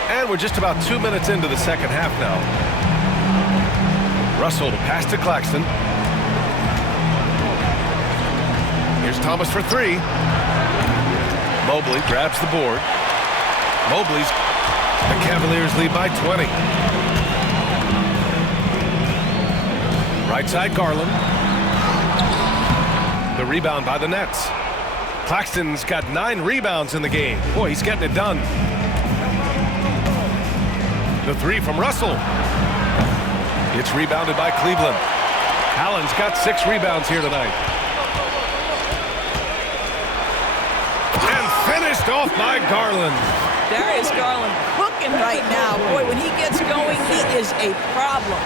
And we're just about 2 minutes into the second half now. Russell to pass to Claxton. Here's Thomas for three. Mobley grabs the board. The Cavaliers lead by 20. Right side Garland. The rebound by the Nets. Claxton's got 9 rebounds in the game. Boy, he's getting it done. The three from Russell. It's rebounded by Cleveland. Allen's got 6 rebounds here tonight. And finished off by Garland. Darius Garland cooking right now. Boy, when he gets going, he is a problem.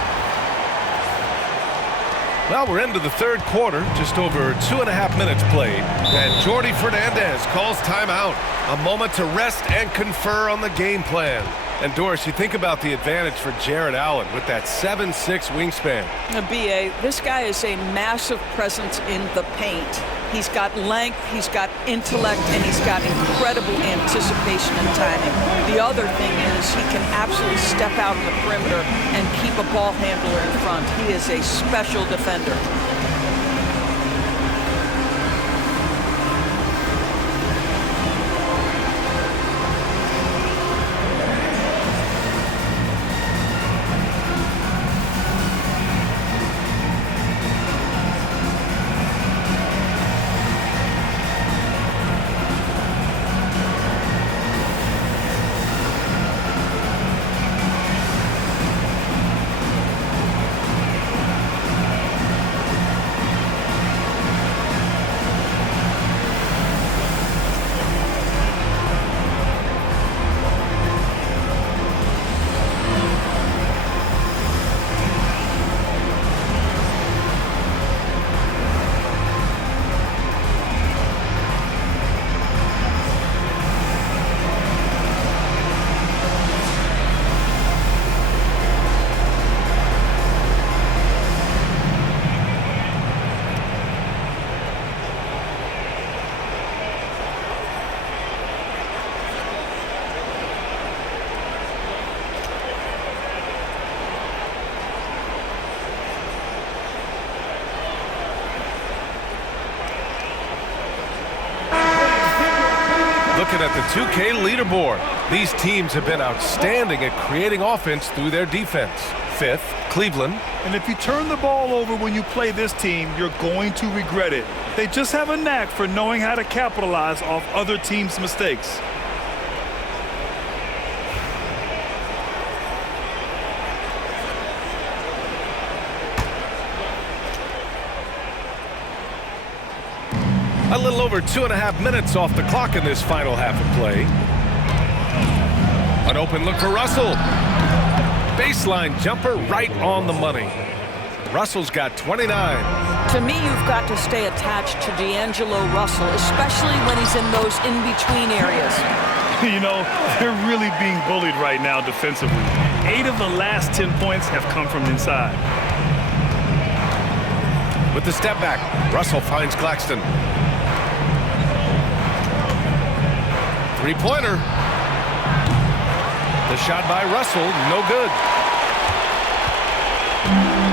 Well, we're into the third quarter, just over 2.5 minutes played. And Jordi Fernandez calls timeout. A moment to rest and confer on the game plan. And Doris, you think about the advantage for Jarrett Allen with that 7'6" wingspan. B.A., this guy is a massive presence in the paint. He's got length, he's got intellect, and he's got incredible anticipation and timing. The other thing is he can absolutely step out on the perimeter and keep a ball handler in front. He is a special defender. Looking at the 2K leaderboard, these teams have been outstanding at creating offense through their defense. 5th, Cleveland. And if you turn the ball over when you play this team, you're going to regret it. They just have a knack for knowing how to capitalize off other teams' mistakes. A little over 2.5 minutes off the clock in this final half of play. An open look for Russell. Baseline jumper right on the money. Russell's got 29. To me, you've got to stay attached to D'Angelo Russell, especially when he's in those in-between areas. You know, they're really being bullied right now defensively. 8 of the last 10 points have come from inside. With the step back, Russell finds Claxton. Three-pointer. The shot by Russell, no good.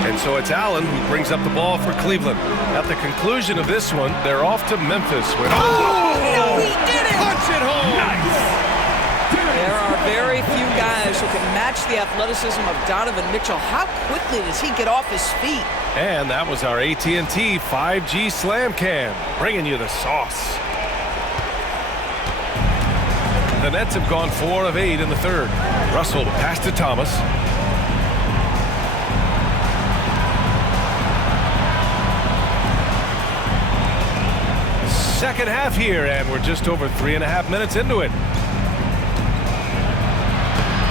And so it's Allen who brings up the ball for Cleveland. At the conclusion of this one, they're off to Memphis with... Oh, he did it! Punch it home! Nice! There are very few guys who can match the athleticism of Donovan Mitchell. How quickly does he get off his feet? And that was our AT&T 5G Slam Cam, bringing you the sauce. The Nets have gone 4 of 8 in the third. Russell pass to Thomas. Second half here, and we're just over 3.5 minutes into it.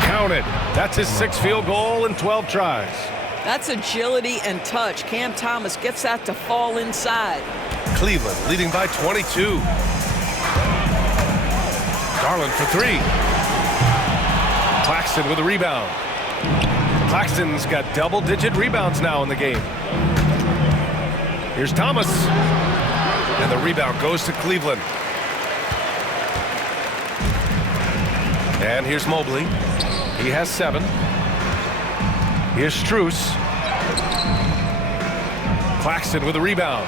Counted. That's his 6th field goal in 12 tries. That's agility and touch. Cam Thomas gets that to fall inside. Cleveland leading by 22. Garland for 3. Claxton with a rebound. Claxton's got double-digit rebounds now in the game. Here's Thomas. And the rebound goes to Cleveland. And here's Mobley. He has 7. Here's Strus. Claxton with a rebound.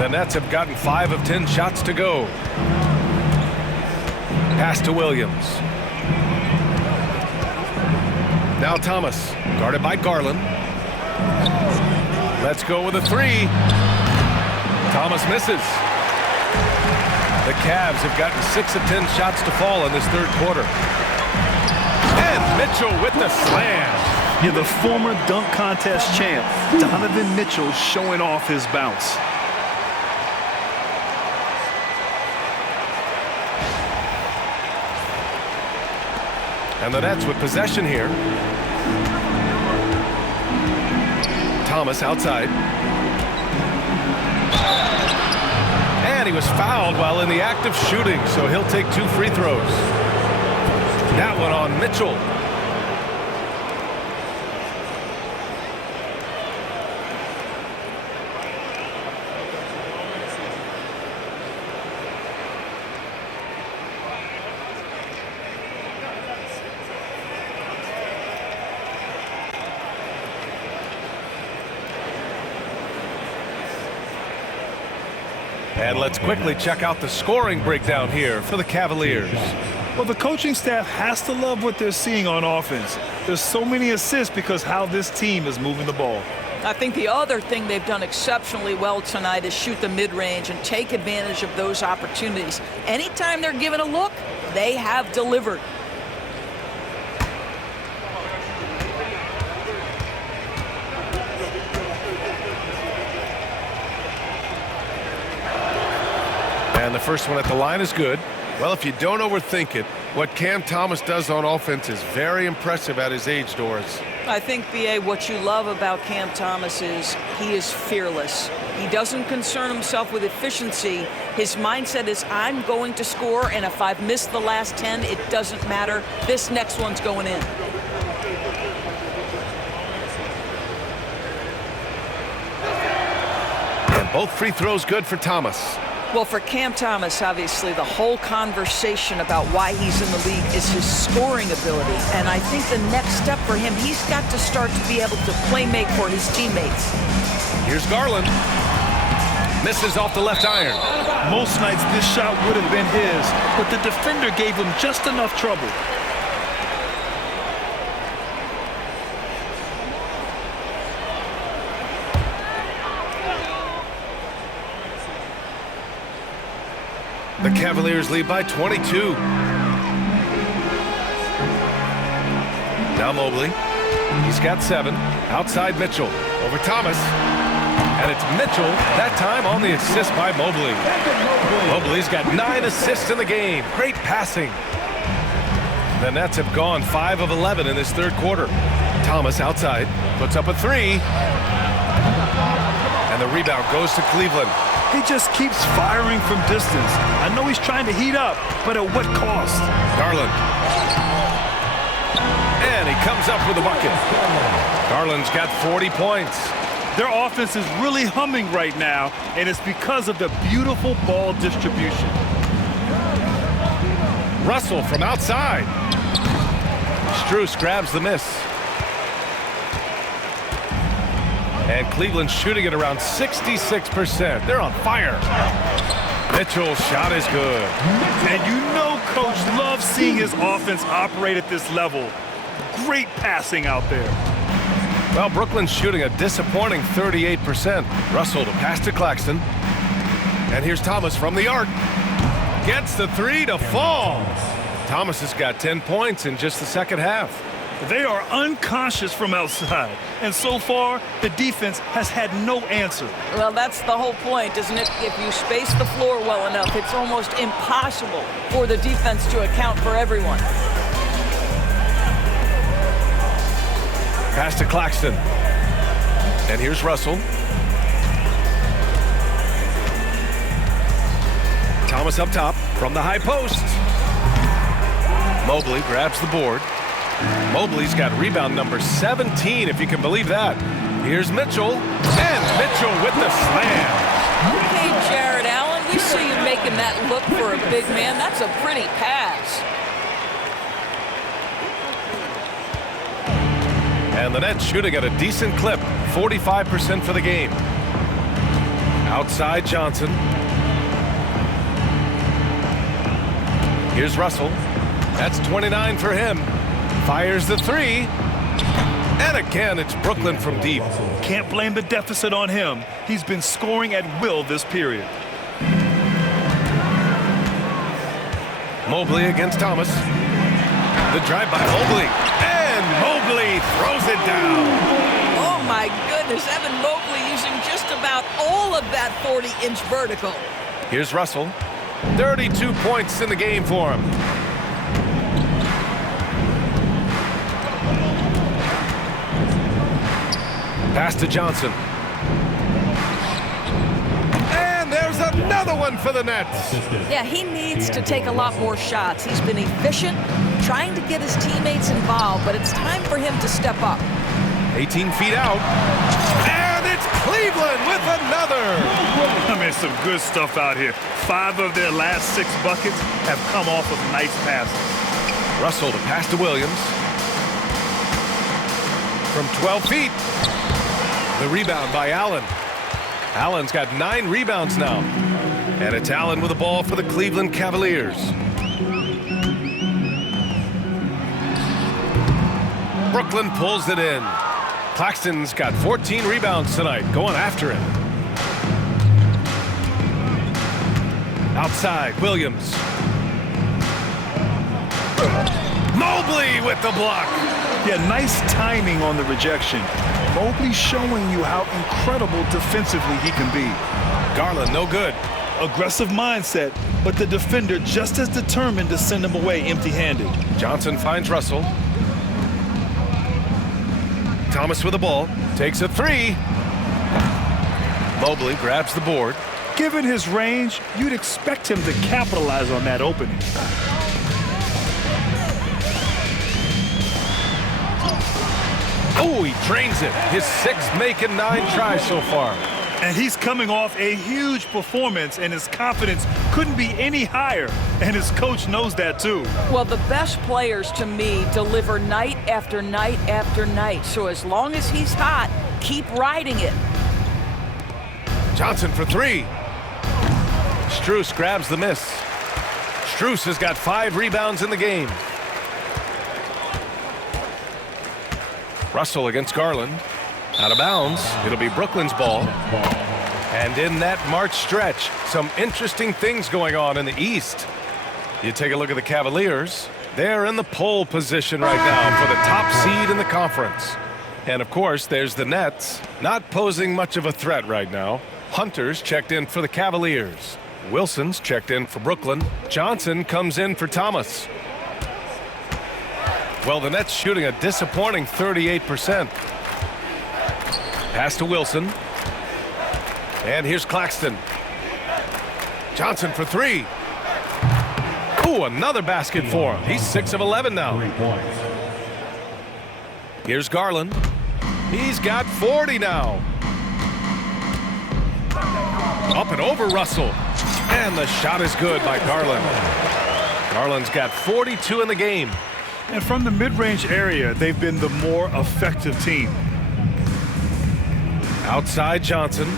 The Nets have gotten 5 of 10 shots to go. Pass to Williams. Now Thomas, guarded by Garland. Let's go with a 3. Thomas misses. The Cavs have gotten 6 of 10 shots to fall in this third quarter. And Mitchell with the slam. Yeah, the former dunk contest champ, Donovan Mitchell, showing off his bounce. And the Nets with possession here. Thomas outside. And he was fouled while in the act of shooting, so he'll take 2 free throws. That one on Mitchell. And let's quickly check out the scoring breakdown here for the Cavaliers. Well, the coaching staff has to love what they're seeing on offense. There's so many assists because how this team is moving the ball. I think the other thing they've done exceptionally well tonight is shoot the mid-range and take advantage of those opportunities. Anytime they're given a look, they have delivered. And the first one at the line is good. Well, if you don't overthink it, what Cam Thomas does on offense is very impressive at his age, Doris. I think, B.A., what you love about Cam Thomas is he is fearless. He doesn't concern himself with efficiency. His mindset is, I'm going to score, and if I've missed the last 10, it doesn't matter. This next one's going in. And both free throws good for Thomas. Well, for Cam Thomas, obviously, the whole conversation about why he's in the league is his scoring ability. And I think the next step for him, he's got to start to be able to play make for his teammates. Here's Garland. Misses off the left iron. Most nights this shot would have been his, but the defender gave him just enough trouble. The Cavaliers lead by 22. Now Mobley. He's got 7. Outside Mitchell. Over Thomas. And it's Mitchell, that time on the assist by Mobley. Mobley's got 9 assists in the game. Great passing. The Nets have gone 5 of 11 in this third quarter. Thomas outside, puts up a three. And the rebound goes to Cleveland. He just keeps firing from distance. I know he's trying to heat up, but at what cost? Garland. And he comes up with a bucket. Garland's got 40 points. Their offense is really humming right now, and it's because of the beautiful ball distribution. Russell from outside. Strus grabs the miss. And Cleveland's shooting at around 66%. They're on fire. Mitchell's shot is good. And you know Coach loves seeing his offense operate at this level. Great passing out there. Well, Brooklyn's shooting a disappointing 38%. Russell to pass to Claxton. And here's Thomas from the arc. Gets the three to fall. Thomas has got 10 points in just the second half. They are unconscious from outside, and so far, the defense has had no answer. Well, that's the whole point, isn't it? If you space the floor well enough, it's almost impossible for the defense to account for everyone. Pass to Claxton. And here's Russell. Thomas up top from the high post. Mobley grabs the board. Mobley's got rebound number 17, if you can believe that. Here's Mitchell, and Mitchell with the slam. Okay, Jared Allen, we see you making that look for a big man. That's a pretty pass. And the Nets shooting at a decent clip, 45% for the game. Outside Johnson. Here's Russell. That's 29 for him. Fires the three. And again, it's Brooklyn from deep. Can't blame the deficit on him. He's been scoring at will this period. Mobley against Thomas. The drive by Mobley. And Mobley throws it down. Oh, my goodness. Evan Mobley using just about all of that 40-inch vertical. Here's Russell. 32 points in the game for him. Pass to Johnson. And there's another one for the Nets. Yeah, he needs to take a lot more shots. He's been efficient, trying to get his teammates involved, but it's time for him to step up. 18 feet out. And it's Cleveland with another. I mean, some good stuff out here. 5 of their last 6 buckets have come off of nice passes. Russell to pass to Williams. From 12 feet. The rebound by Allen. Allen's got 9 rebounds now. And it's Allen with the ball for the Cleveland Cavaliers. Brooklyn pulls it in. Claxton's got 14 rebounds tonight, going after it. Outside, Williams. Mobley with the block. Yeah, nice timing on the rejection. Mobley showing you how incredible defensively he can be. Garland, no good. Aggressive mindset, but the defender just as determined to send him away empty-handed. Johnson finds Russell. Thomas with the ball, takes a three. Mobley grabs the board. Given his range, you'd expect him to capitalize on that opening. Oh, he drains it. His 6th make and 9 tries so far. And he's coming off a huge performance, and his confidence couldn't be any higher. And his coach knows that, too. Well, the best players, to me, deliver night after night after night. So as long as he's hot, keep riding it. Johnson for 3. Strus grabs the miss. Strus has got 5 rebounds in the game. Russell against Garland. Out of bounds. It'll be Brooklyn's ball. And in that March stretch, some interesting things going on in the East. You take a look at the Cavaliers. They're in the pole position right now for the top seed in the conference. And of course, there's the Nets, not posing much of a threat right now. Hunter's checked in for the Cavaliers. Wilson's checked in for Brooklyn. Johnson comes in for Thomas. Well, the Nets shooting a disappointing 38%. Pass to Wilson. And here's Claxton. Johnson for three. Ooh, another basket for him. He's 6 of 11 now. 3 points. Here's Garland. He's got 40 now. Up and over Russell. And the shot is good by Garland. Garland's got 42 in the game. And from the mid-range area, they've been the more effective team. Outside Johnson.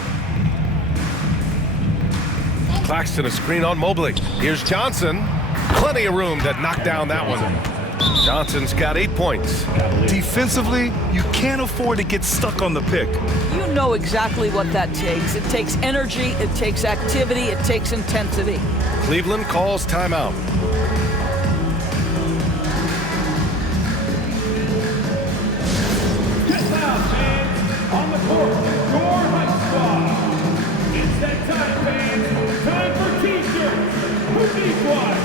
Claxton a screen on Mobley. Here's Johnson. Plenty of room to knock down that one. Johnson's got 8 points. Defensively, you can't afford to get stuck on the pick. You know exactly what that takes. It takes energy, it takes activity, it takes intensity. Cleveland calls timeout. Get down, fans. On the court, your high squad. It's that time, fans. Time for T-shirts. Who needs one?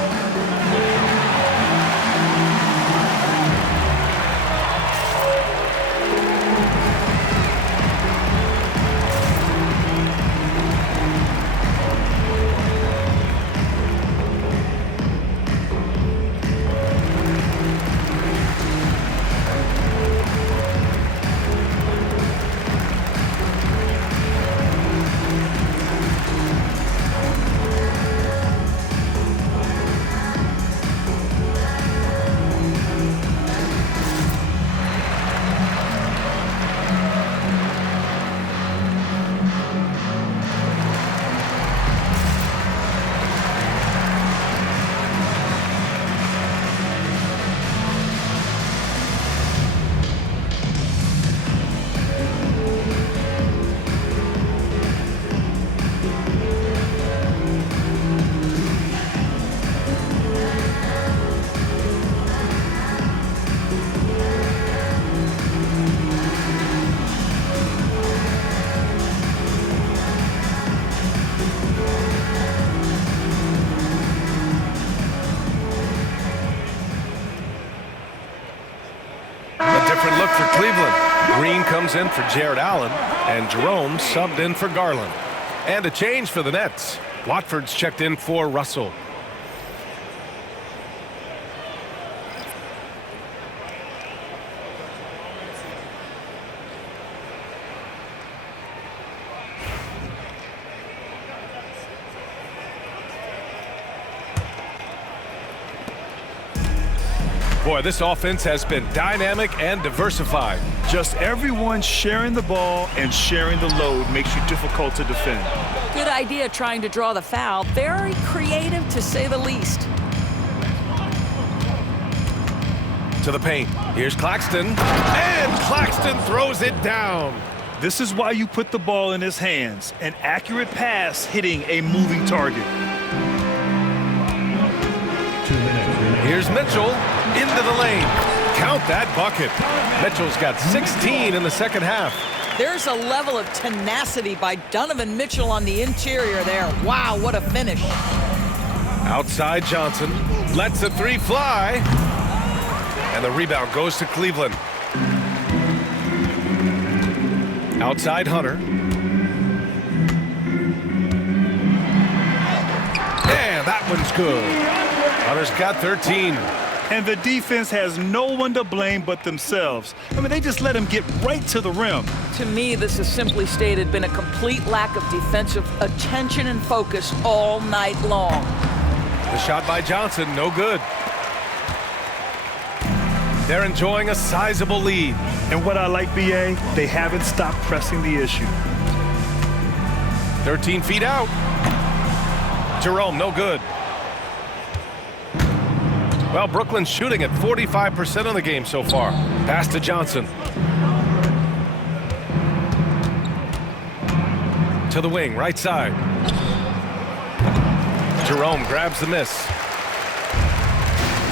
Different look for Cleveland. Green comes in for Jared Allen, and Jerome subbed in for Garland. And a change for the Nets. Watford's checked in for Russell. Boy, this offense has been dynamic and diversified. Just everyone sharing the ball and sharing the load makes you difficult to defend. Good idea trying to draw the foul. Very creative, to say the least. To the paint. Here's Claxton. And Claxton throws it down. This is why you put the ball in his hands. An accurate pass hitting a moving target. 2 minutes remaining. Here's Mitchell into the lane. Count that bucket. Mitchell's got 16 in the second half. There's a level of tenacity by Donovan Mitchell on the interior there. Wow, what a finish. Outside Johnson. Lets the three fly. And the rebound goes to Cleveland. Outside Hunter. And that one's good. Hunter's got 13. And the defense has no one to blame but themselves. I mean, they just let him get right to the rim. To me, this has simply stated been a complete lack of defensive attention and focus all night long. The shot by Johnson, no good. They're enjoying a sizable lead. And what I like, BA, they haven't stopped pressing the issue. 13 feet out. Jerome, no good. Well, Brooklyn's shooting at 45% of the game so far. Pass to Johnson. To the wing, right side. Jerome grabs the miss.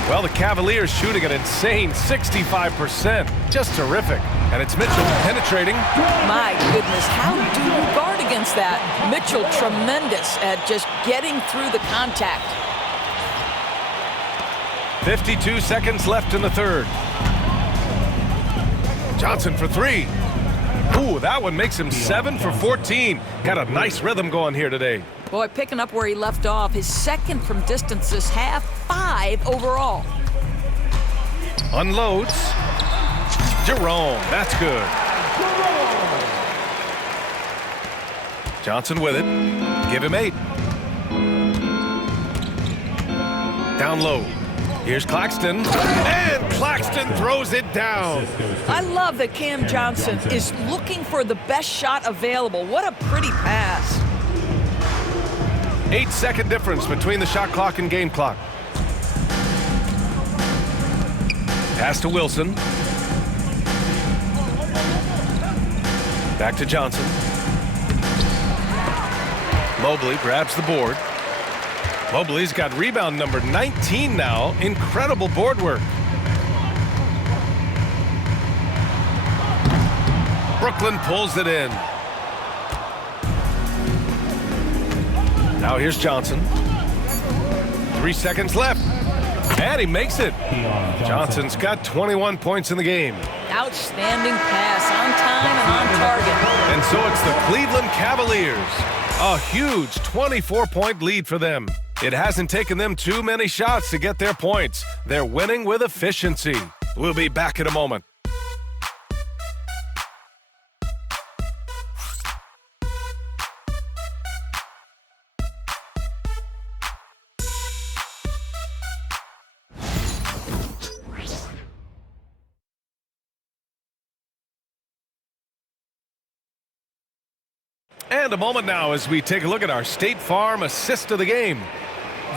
Well, the Cavaliers shooting an insane 65%. Just terrific. And it's Mitchell penetrating. My goodness, how do you guard against that? Mitchell tremendous at just getting through the contact. 52 seconds left in the third. Johnson for three. Ooh, that one makes him 7 for 14. Got a nice rhythm going here today. Boy, picking up where he left off. His second from distance this half, 5 overall. Unloads. Jerome, that's good. Johnson with it. Give him 8. Down low. Here's Claxton. And Claxton throws it down. I love that Cam Johnson is looking for the best shot available. What a pretty pass. 8-second difference between the shot clock and game clock. Pass to Wilson. Back to Johnson. Mobley grabs the board. Mobley's got rebound number 19 now. Incredible board work. Brooklyn pulls it in. Now here's Johnson. 3 seconds left. And he makes it. Johnson's got 21 points in the game. Outstanding pass, on time and on target. And so it's the Cleveland Cavaliers. A huge 24-point lead for them. It hasn't taken them too many shots to get their points. They're winning with efficiency. We'll be back in a moment. And a moment now as we take a look at our State Farm assist of the game.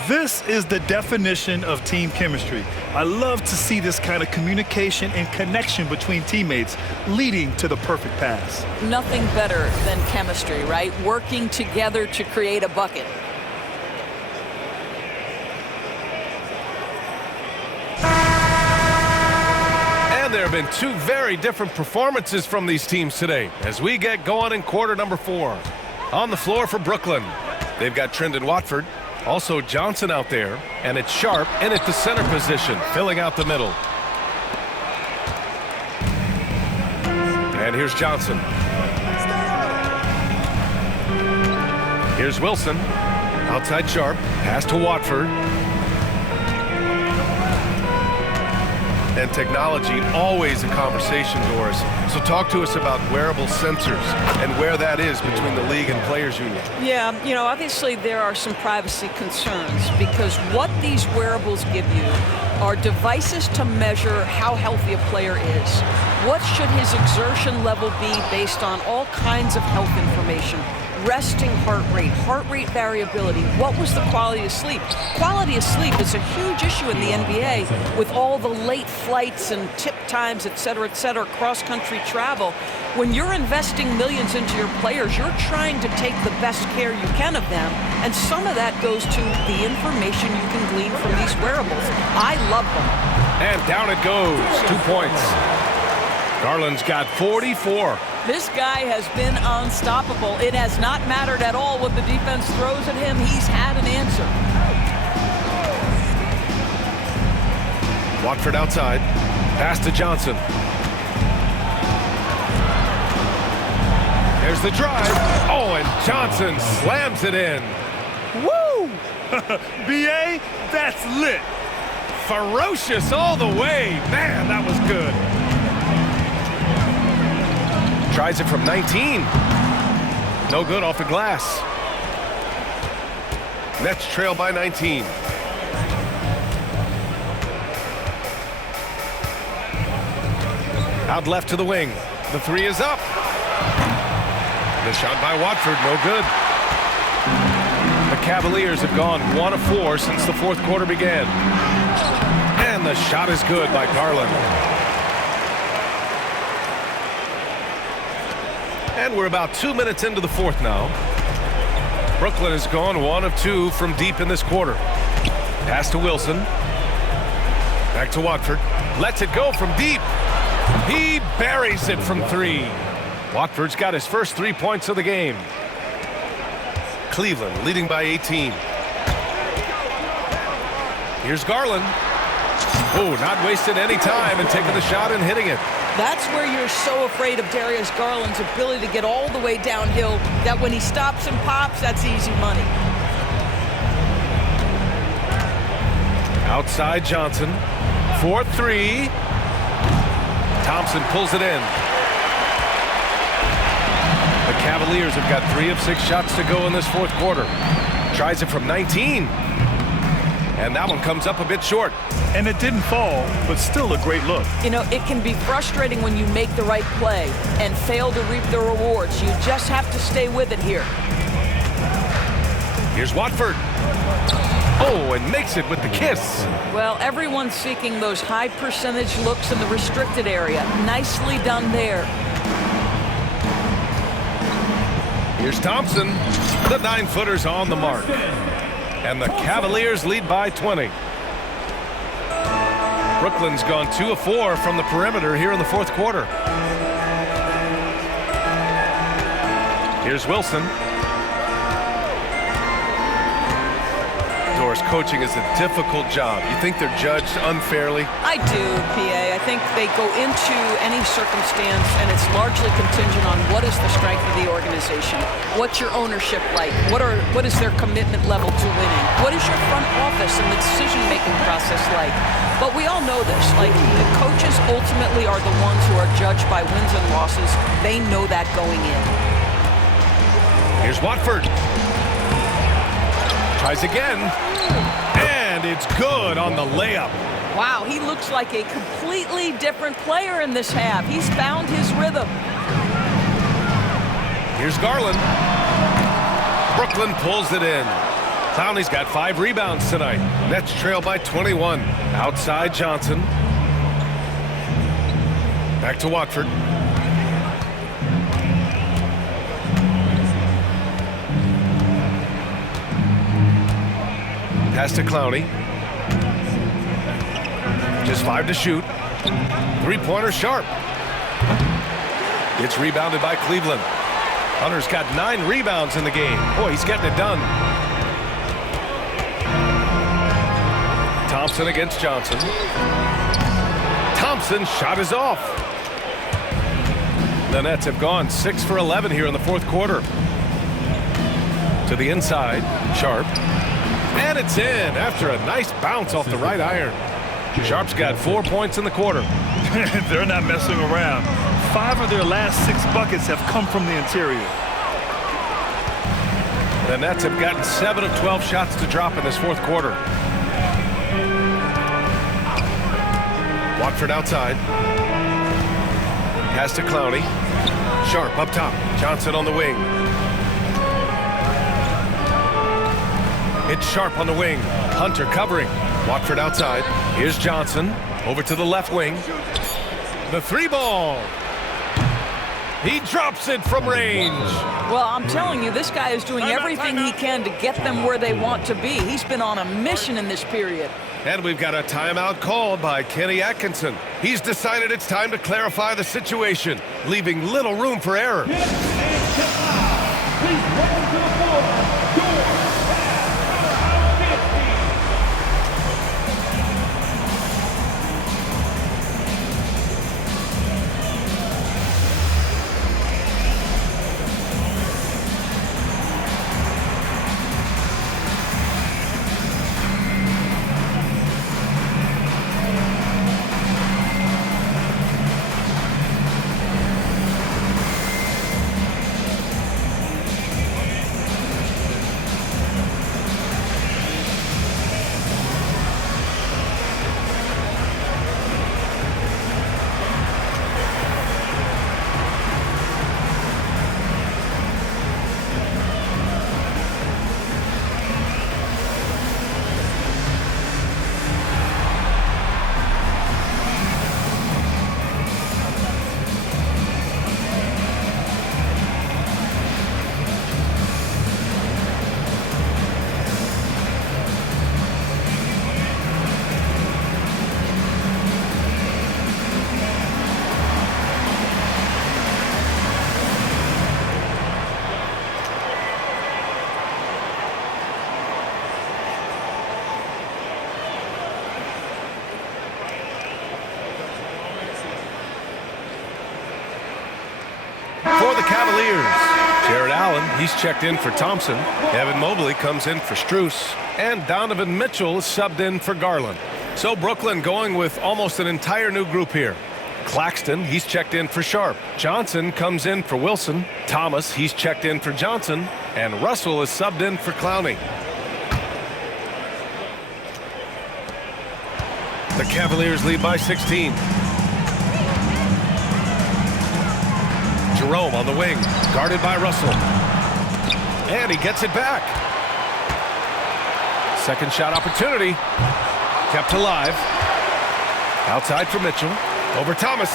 This is the definition of team chemistry. I love to see this kind of communication and connection between teammates leading to the perfect pass. Nothing better than chemistry, right? Working together to create a bucket. And there have been two very different performances from these teams today as we get going in quarter number 4. On the floor for Brooklyn, they've got Trendon Watford, also Johnson out there, and it's Sharp in at the center position, filling out the middle. And here's Johnson. Here's Wilson. Outside Sharp. Pass to Watford. And technology, always a conversation, Doris. So talk to us about wearable sensors and where that is between the league and players union. Yeah, you know, obviously there are some privacy concerns because what these wearables give you are devices to measure how healthy a player is. What should his exertion level be based on all kinds of health information? Resting heart rate variability. What was the quality of sleep? Quality of sleep is a huge issue in the NBA with all the late flights and tip times, et cetera, cross-country travel. When you're investing millions into your players, you're trying to take the best care you can of them, and some of that goes to the information you can glean from these wearables. I love them. And down it goes. 2 points. Garland's got 44. This guy has been unstoppable. It has not mattered at all what the defense throws at him. He's had an answer. Watford outside. Pass to Johnson. There's the drive. Oh, and Johnson slams it in. Woo! BA, that's lit. Ferocious all the way. Man, that was good. Tries it from 19. No good off the glass. Nets trail by 19. Out left to the wing. The three is up. The shot by Watford, no good. The Cavaliers have gone 1 of 4 since the fourth quarter began. And the shot is good by Garland. And we're about 2 minutes into the fourth now. Brooklyn has gone 1 of 2 from deep in this quarter. Pass to Wilson. Back to Watford. Lets it go from deep. He buries it from 3. Watford's got his first 3 points of the game. Cleveland leading by 18. Here's Garland. Oh, not wasting any time and taking the shot and hitting it. That's where you're so afraid of Darius Garland's ability to get all the way downhill that when he stops and pops, that's easy money. Outside Johnson. 4-3. Thompson pulls it in. The Cavaliers have got 3 of 6 shots to go in this fourth quarter. Tries it from 19. And that one comes up a bit short. And it didn't fall, but still a great look. You know, it can be frustrating when you make the right play and fail to reap the rewards. You just have to stay with it here. Here's Watford. Oh, and makes it with the kiss. Well, everyone's seeking those high percentage looks in the restricted area. Nicely done there. Here's Thompson. The 9-footer's on the mark. And the Cavaliers lead by 20. Brooklyn's gone 2 of 4 from the perimeter here in the fourth quarter. Here's Wilson. Doris, coaching is a difficult job. You think they're judged unfairly? I do, PA. I think they go into any circumstance, and it's largely contingent on what is the strength of the organization. What's your ownership like? What is their commitment level to winning? What is your front office and the decision-making process like? But we all know this. Like, the coaches ultimately are the ones who are judged by wins and losses. They know that going in. Here's Watford. Tries again. And it's good on the layup. Wow, he looks like a completely different player in this half. He's found his rhythm. Here's Garland. Brooklyn pulls it in. Clowney's got 5 rebounds tonight. Nets trail by 21. Outside Johnson. Back to Watford. Pass to Clowney. Just 5 to shoot. 3-pointer sharp. It's rebounded by Cleveland. Hunter's got 9 rebounds in the game. Boy, he's getting it done. Thompson against Johnson. Thompson's shot is off. The Nets have gone 6 for 11 here in the fourth quarter. To the inside, Sharp. And it's in after a nice bounce off the right iron. Sharp's got 4 points in the quarter. They're not messing around. 5 of their last 6 buckets have come from the interior. The Nets have gotten 7 of 12 shots to drop in this fourth quarter. Watford outside. Pass to Clowney. Sharp up top. Johnson on the wing. It's Sharp on the wing. Hunter covering. Watford outside. Here's Johnson. Over to the left wing. The 3-ball. He drops it from range. Well, I'm telling you, this guy is doing everything he can to get them where they want to be. He's been on a mission in this period. And we've got a timeout called by Kenny Atkinson. He's decided it's time to clarify the situation, leaving little room for error. Please welcome to the floor, Cavaliers. Jared Allen, he's checked in for Thompson. Evan Mobley comes in for Strus. And Donovan Mitchell is subbed in for Garland. So Brooklyn going with almost an entire new group here. Claxton, he's checked in for Sharp. Johnson comes in for Wilson. Thomas, he's checked in for Johnson. And Russell is subbed in for Clowney. The Cavaliers lead by 16. Jerome on the wing, guarded by Russell. And he gets it back. Second shot opportunity. Kept alive. Outside for Mitchell. Over Thomas.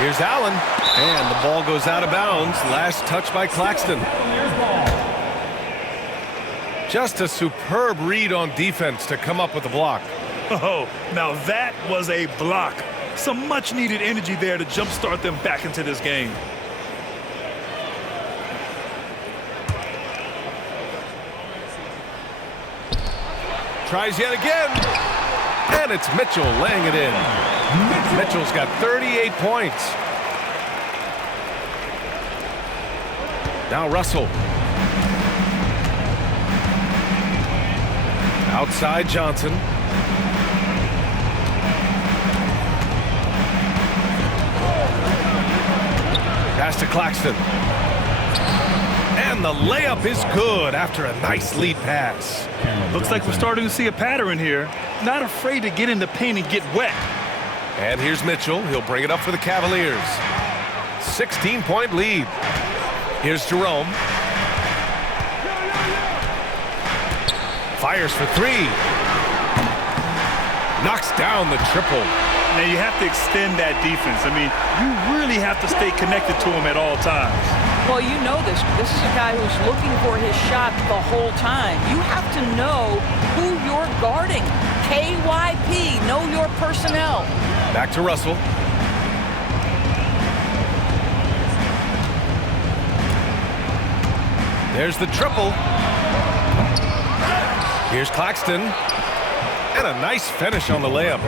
Here's Allen. And the ball goes out of bounds. Last touch by Claxton. Just a superb read on defense to come up with a block. Oh, now that was a block. Some much-needed energy there to jumpstart them back into this game. Tries yet again. And it's Mitchell laying it in. Mitchell's got 38 points. Now Russell. Outside Johnson. Pass to Claxton. And the layup is good after a nice lead pass. Looks like we're starting to see a pattern here. Not afraid to get in the paint and get wet. And here's Mitchell. He'll bring it up for the Cavaliers. 16-point lead. Here's Jerome. Fires for three. Knocks down the triple. Now you have to extend that defense. I mean, you really have to stay connected to him at all times. Well, you know this. This is a guy who's looking for his shot the whole time. You have to know who you're guarding. KYP, know your personnel. Back to Russell. There's the triple. Here's Claxton. And a nice finish on the layup.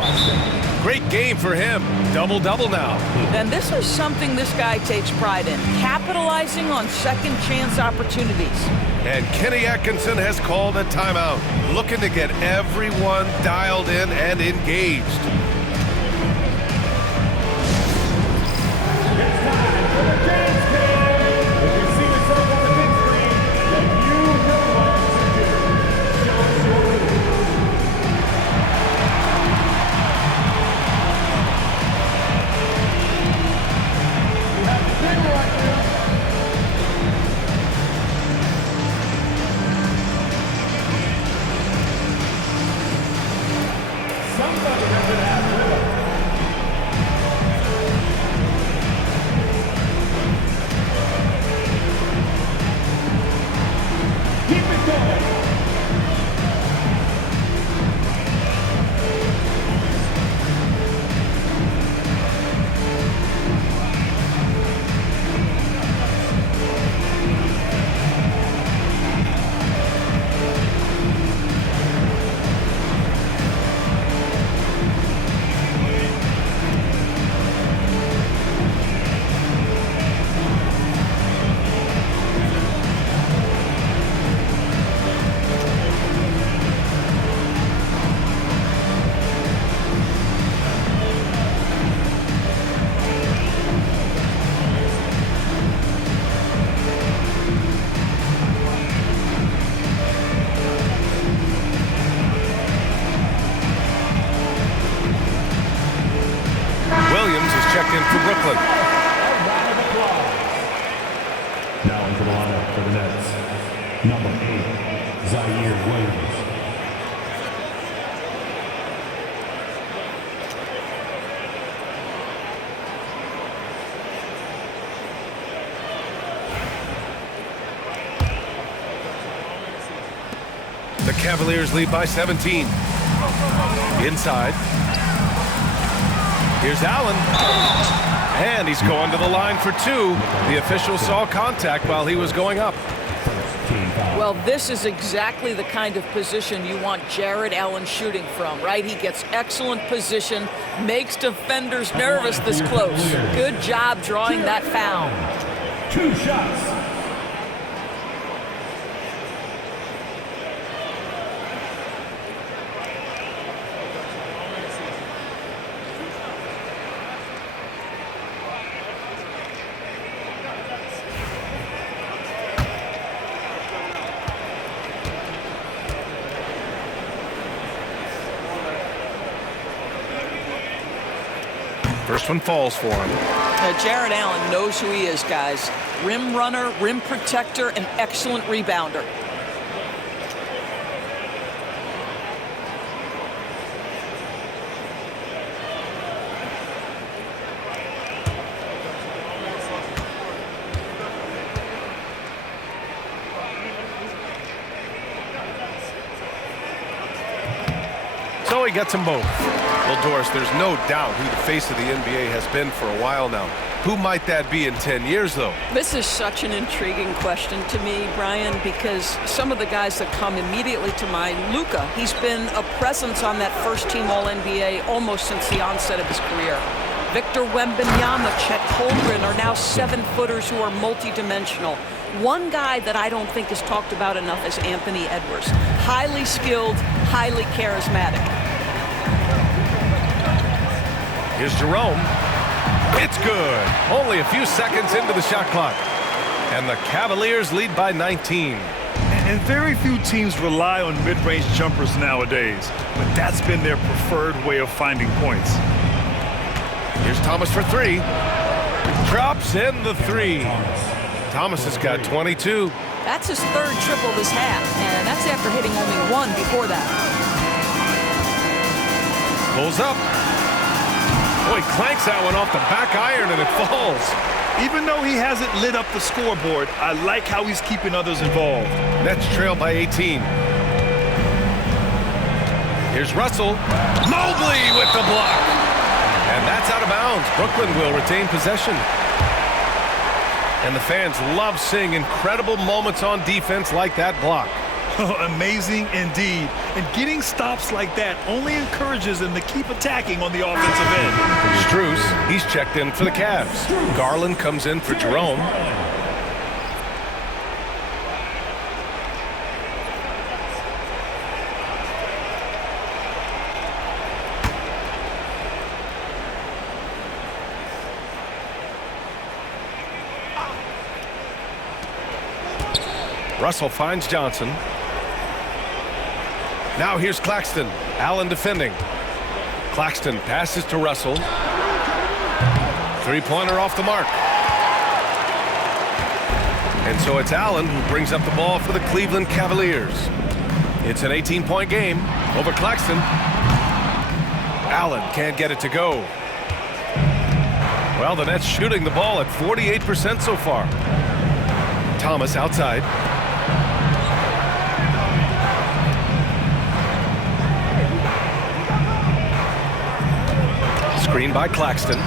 Great game for him. Double-double now. And this is something this guy takes pride in, capitalizing on second chance opportunities. And Kenny Atkinson has called a timeout, looking to get everyone dialed in and engaged. Checked in for Brooklyn. Now into the lineup for the Nets, number 8, Zaire Williams. The Cavaliers lead by 17. Inside. Here's Allen. And he's going to the line for two. The official saw contact while he was going up. Well, this is exactly the kind of position you want Jared Allen shooting from, right? He gets excellent position, makes defenders nervous this close. Good job drawing that foul. 2 shots. First one falls for him. Jared Allen knows who he is, guys. Rim runner, rim protector, and excellent rebounder. So he gets them both. Well, Doris, there's no doubt who the face of the NBA has been for a while now. Who might that be in 10 years, though? This is such an intriguing question to me, Brian, because some of the guys that come immediately to mind, Luka, he's been a presence on that first-team All-NBA almost since the onset of his career. Victor Wembanyama, Chet Holmgren are now 7-footers who are multidimensional. One guy that I don't think is talked about enough is Anthony Edwards. Highly skilled, highly charismatic. Here's Jerome. It's good. Only a few seconds into the shot clock. And the Cavaliers lead by 19. And very few teams rely on mid-range jumpers nowadays, but that's been their preferred way of finding points. Here's Thomas for 3. Drops in the 3. Thomas has got 22. That's his 3rd triple this half, and that's after hitting only 1 before that. Pulls up. Boy, clanks that one off the back iron and it falls. Even though he hasn't lit up the scoreboard, I like how he's keeping others involved. Nets trail by 18. Here's Russell. Mobley with the block. And that's out of bounds. Brooklyn will retain possession. And the fans love seeing incredible moments on defense like that block. Amazing indeed. And getting stops like that only encourages them to keep attacking on the offensive end. Strus, he's checked in for the Cavs. Garland comes in for Jerome. Russell finds Johnson. Now here's Claxton. Allen defending. Claxton passes to Russell. 3-pointer off the mark. And so it's Allen who brings up the ball for the Cleveland Cavaliers. It's an 18-point game over Claxton. Allen can't get it to go. Well, the Nets shooting the ball at 48% so far. Thomas outside. Screen by Claxton.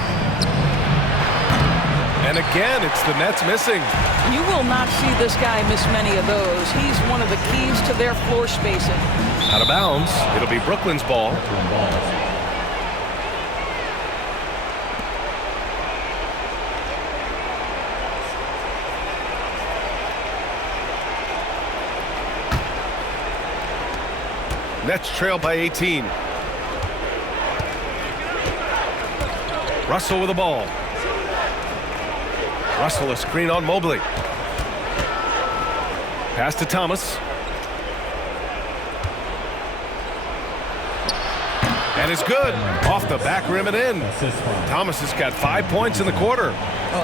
And again, it's the Nets missing. You will not see this guy miss many of those. He's one of the keys to their floor spacing. Out of bounds. It'll be Brooklyn's ball. Nets trail by 18. Russell with the ball. Russell a screen on Mobley. Pass to Thomas. And it's good. Off the back rim and in. Thomas has got 5 points in the quarter.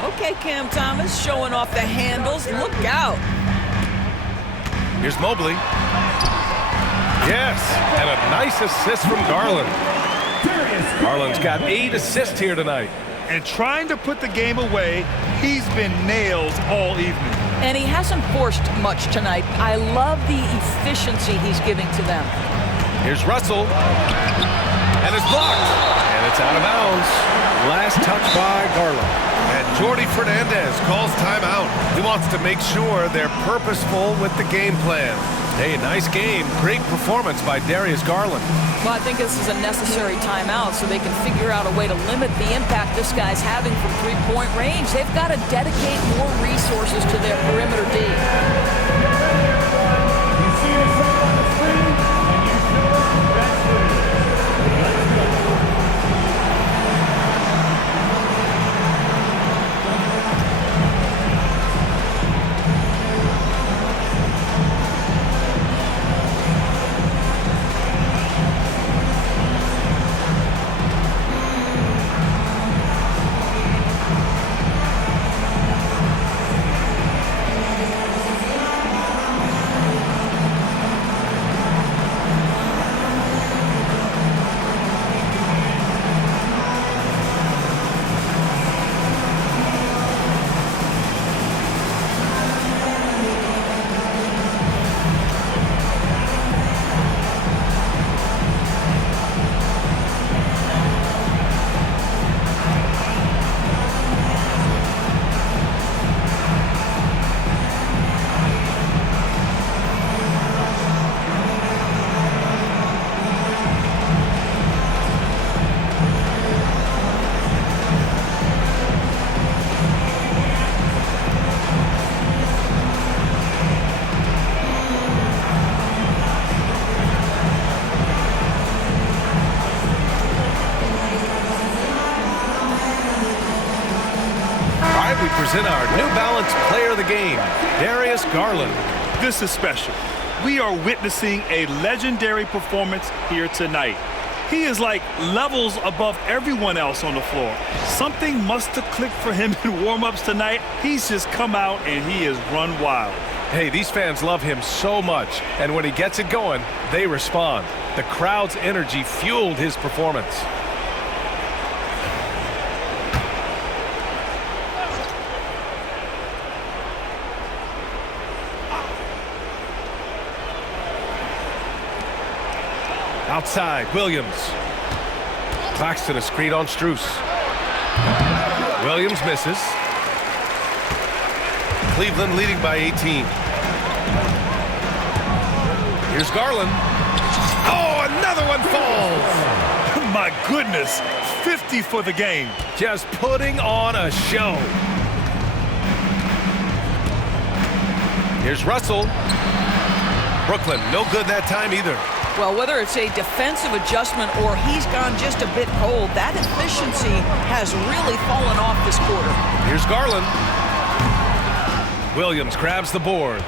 Okay, Cam Thomas showing off the handles. Look out. Here's Mobley. Yes, and a nice assist from Garland. Garland's got 8 assists here tonight. And trying to put the game away, he's been nailed all evening. And he hasn't forced much tonight. I love the efficiency he's giving to them. Here's Russell. And it's blocked. And it's out of bounds. Last touch by Garland. And Jordy Fernandez calls timeout. He wants to make sure they're purposeful with the game plan. Hey, nice game. Great performance by Darius Garland. Well, I think this is a necessary timeout so they can figure out a way to limit the impact this guy's having from three-point range. They've got to dedicate more resources to their perimeter D. You see this up on the screen, and you show us that's it. Let's go. We present our New Balance Player of the Game, Darius Garland. This is special. We are witnessing a legendary performance here tonight. He is like levels above everyone else on the floor. Something must have clicked for him in warm-ups tonight. He's just come out and he has run wild. Hey, these fans love him so much, and when he gets it going, they respond. The crowd's energy fueled his performance. Outside, Williams. Claxton a screen on Strus. Williams misses. Cleveland leading by 18. Here's Garland. Oh, another one falls. My goodness, 50 for the game. Just putting on a show. Here's Russell. Brooklyn, no good that time either. Well, whether it's a defensive adjustment or he's gone just a bit cold, that efficiency has really fallen off this quarter. Here's Garland. Williams grabs the board.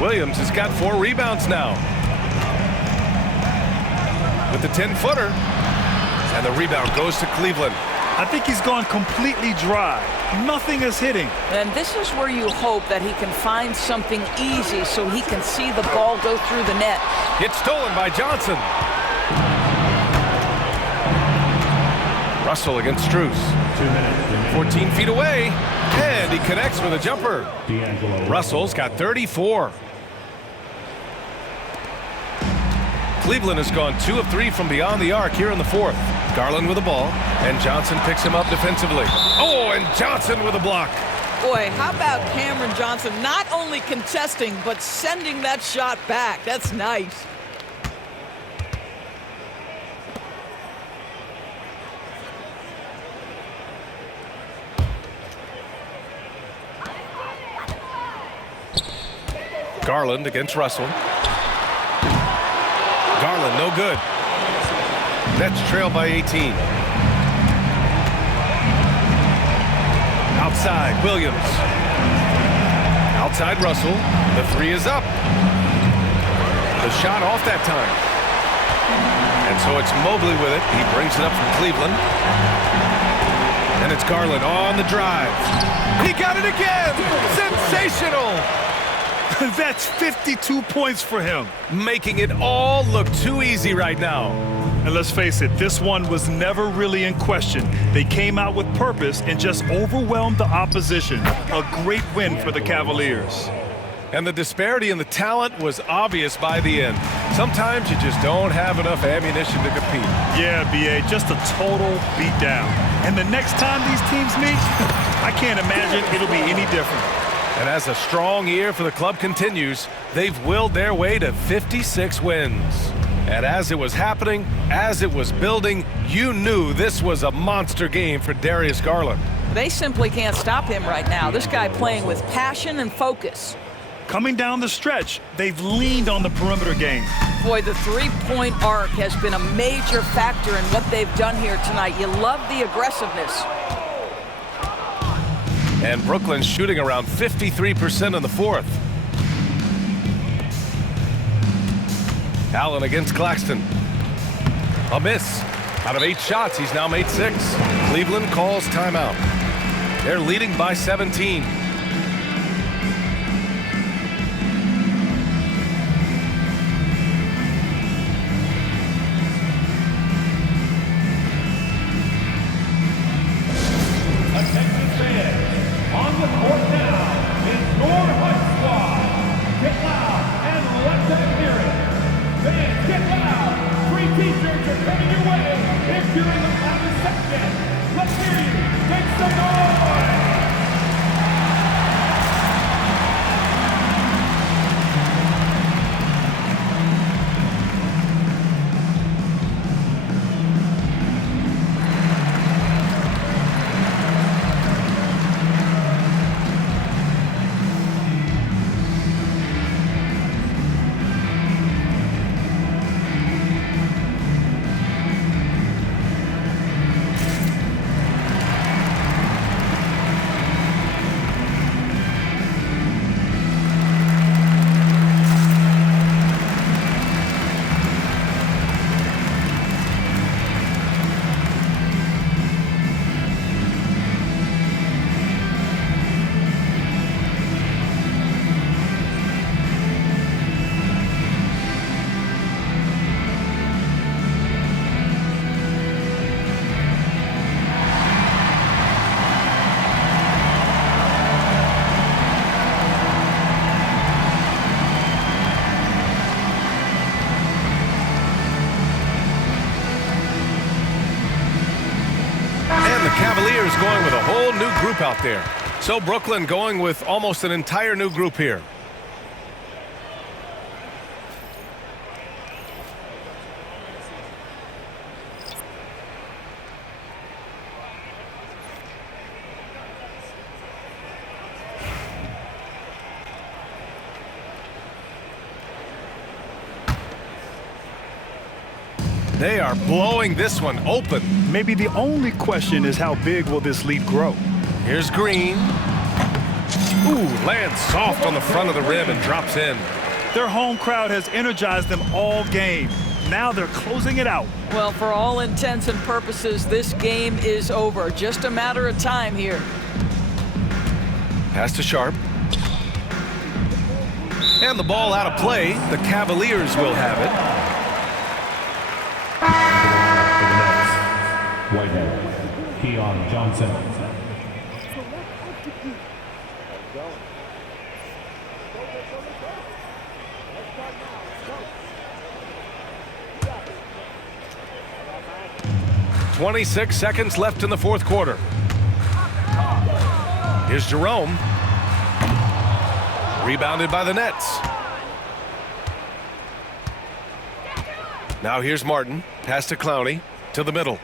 Williams has got 4 rebounds now. With the 10-footer. And the rebound goes to Cleveland. I think he's gone completely dry. Nothing is hitting. And this is where you hope that he can find something easy so he can see the ball go through the net. It's stolen by Johnson. Russell against Strus. 14 feet away. And he connects with a jumper. Russell's got 34. Cleveland has gone 2 of 3 from beyond the arc here in the 4th. Garland with the ball, and Johnson picks him up defensively. Oh, and Johnson with a block. Boy, how about Cameron Johnson not only contesting, but sending that shot back? That's nice. Garland against Russell. Garland, no good. Nets trail by 18. Outside, Williams. Outside, Russell. The 3 is up. The shot off that time. And so it's Mobley with it. He brings it up from Cleveland. And it's Garland on the drive. He got it again! Sensational! That's 52 points for him. Making it all look too easy right now. And let's face it, this one was never really in question. They came out with purpose and just overwhelmed the opposition. A great win for the Cavaliers. And the disparity in the talent was obvious by the end. Sometimes you just don't have enough ammunition to compete. Yeah, B.A., just a total beatdown. And the next time these teams meet, I can't imagine it'll be any different. And as a strong year for the club continues, they've willed their way to 56 wins. And as it was happening, as it was building, you knew this was a monster game for Darius Garland. They simply can't stop him right now. This guy playing with passion and focus. Coming down the stretch, they've leaned on the perimeter game. Boy, the three-point arc has been a major factor in what they've done here tonight. You love the aggressiveness. And Brooklyn's shooting around 53% in the fourth. Allen against Claxton. A miss. Out of 8 shots, he's now made 6. Cleveland calls timeout. They're leading by 17. Attention fans, on the court now is your Hunt Squad. Get loud and let them hear it. Fans, get loud. Free t-shirts are coming your way if you're in the private section. Let's hear you. Make some noise. Cavaliers going with a whole new group out there. So Brooklyn going with almost an entire new group here. They are blowing this one open. Maybe the only question is how big will this lead grow? Here's Green. Ooh, lands soft on the front of the rim and drops in. Their home crowd has energized them all game. Now they're closing it out. Well, for all intents and purposes, this game is over. Just a matter of time here. Pass to Sharp. And the ball out of play. The Cavaliers will have it. Whitehead, Keon Johnson. .26 seconds left in the fourth quarter. Here's Jerome. Rebounded by the Nets. Now here's Martin. Pass to Clowney. To the middle.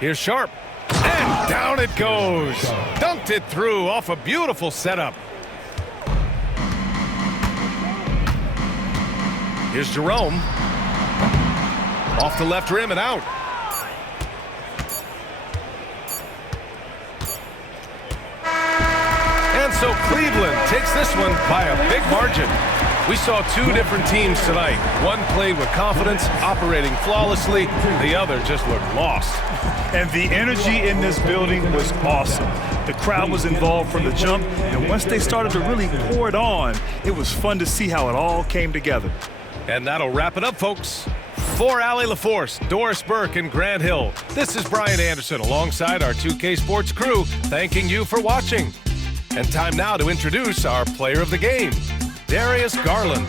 Here's Sharp. And down it goes. Dunked it through off a beautiful setup. Here's Jerome. Off the left rim and out. And so Cleveland takes this one by a big margin. We saw two different teams tonight. One played with confidence, operating flawlessly. The other just looked lost. And the energy in this building was awesome. The crowd was involved from the jump, and once they started to really pour it on, it was fun to see how it all came together. And that'll wrap it up, folks. For Allie LaForce, Doris Burke, and Grant Hill, this is Brian Anderson alongside our 2K Sports crew, thanking you for watching. And time now to introduce our player of the game, Darius Garland.